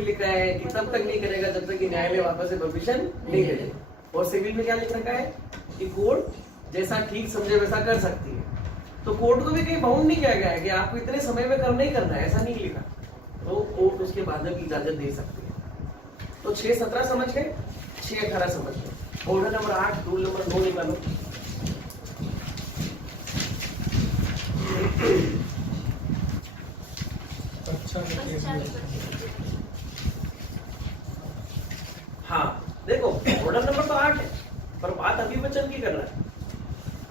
लिखा है कि तब तक नहीं करेगा जब तक कि न्यायालय वापस से परमिशन नहीं करे। और सिविल में क्या लिख रखा है कि कोर्ट जैसा ठीक समझे वैसा कर सकती है, तो कोर्ट को भी कहीं बाउंड नहीं किया गया है कि आपको इतने समय में करना ही करना है, ऐसा नहीं लिखा, तो कोर्ट उसके बाद में इजाजत दे सकती है। तो 6-17 समझ गए, 6-18 समझ गए। ऑर्डर नंबर 8 रूल नंबर 9 निकालो। हाँ देखो ऑर्डर नंबर तो 8 अभिवचन की कर रहा है।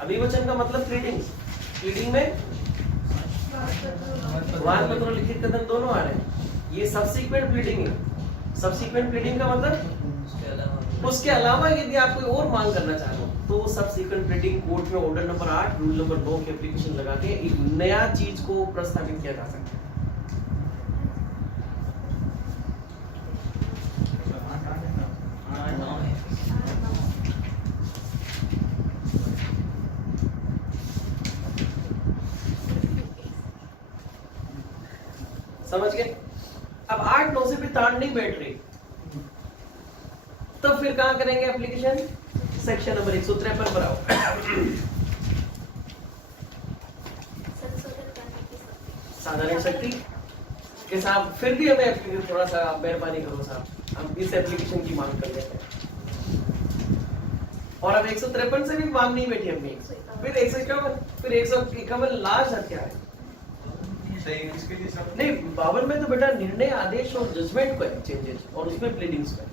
अभिवचन का मतलब प्लीडिंग, प्लीडिंग में वाद पत्र और लिखित कथन दोनों आ रहे हैं। ये सबसीक्वेंट प्लीडिंग है। सबसीक्वेंट प्लीडिंग का मतलब उसके अलावा यदि आप कोई और मांग करना चाह रहे हो तो सबसीक्वेंट प्लीडिंग कोर्ट में ऑर्डर नंबर 8 रूल नंबर 9 की एप्लीकेशन लगा के एक नया चीज को प्रस्तावित किया जा सकता है। समझ गए? अब 8-9 से भी ताड़ नहीं बैठ रही तो फिर कहां करेंगे एप्लीकेशन? सेक्शन नंबर 153 पर आओ। संशोधन करने की शक्ति। साधारण शक्ति के साथ फिर भी हमें थोड़ा सा मेहरबानी करो साहब, हम इस एप्लीकेशन की मांग कर लेते हैं। और अब 153 से भी मांग नहीं बैठी अपनी, फिर 151, फिर 151 लास्ट हत्या है। सही इसके लिए सब नहीं 52 में तो बेटा निर्णय आदेश और जजमेंट को है चेंजेस, और उसमें प्लीडिंग्स को है।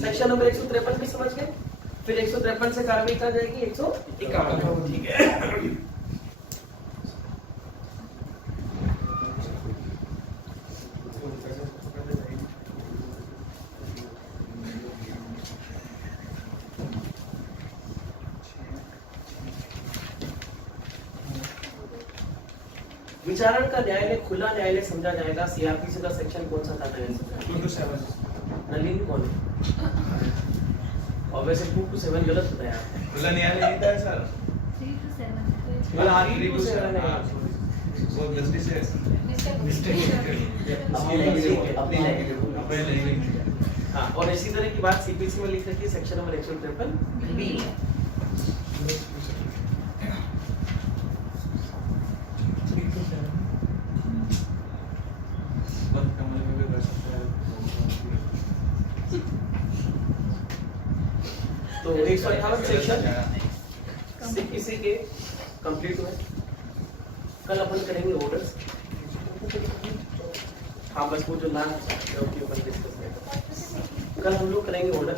सेक्शन नंबर 153 भी समझ गए। फिर 153 से कार्रवाई कहाँ जाएगी? 151। ठीक है। विचारण का न्यायालय खुला न्यायालय समझा जाएगा। सीआरपीसी का सेक्शन कौन सा था? 227 नलिनी कौन है? और वैसे 2 to 7 गलत बताया आपने। खुला न्यायालय नहीं था सर। 3 to 7 वाला 3 to 7 है। वो गलती से अपनी लैंग्वेज। अपने लैंग्वेज। हाँ, और इसी तरह की बात सीपीसी में लिख रखी है सेक्शन नंबर 153 बी। कमरे में भी कर सकते हैं। तो 158 सेक्शन सीपीसी के कंप्लीट हुए। कल अपन करेंगे ऑर्डर्स। हाँ बस वो जो लास्ट के ऊपर डिस्कस करेंगे। कल हम लोग करेंगे ऑर्डर।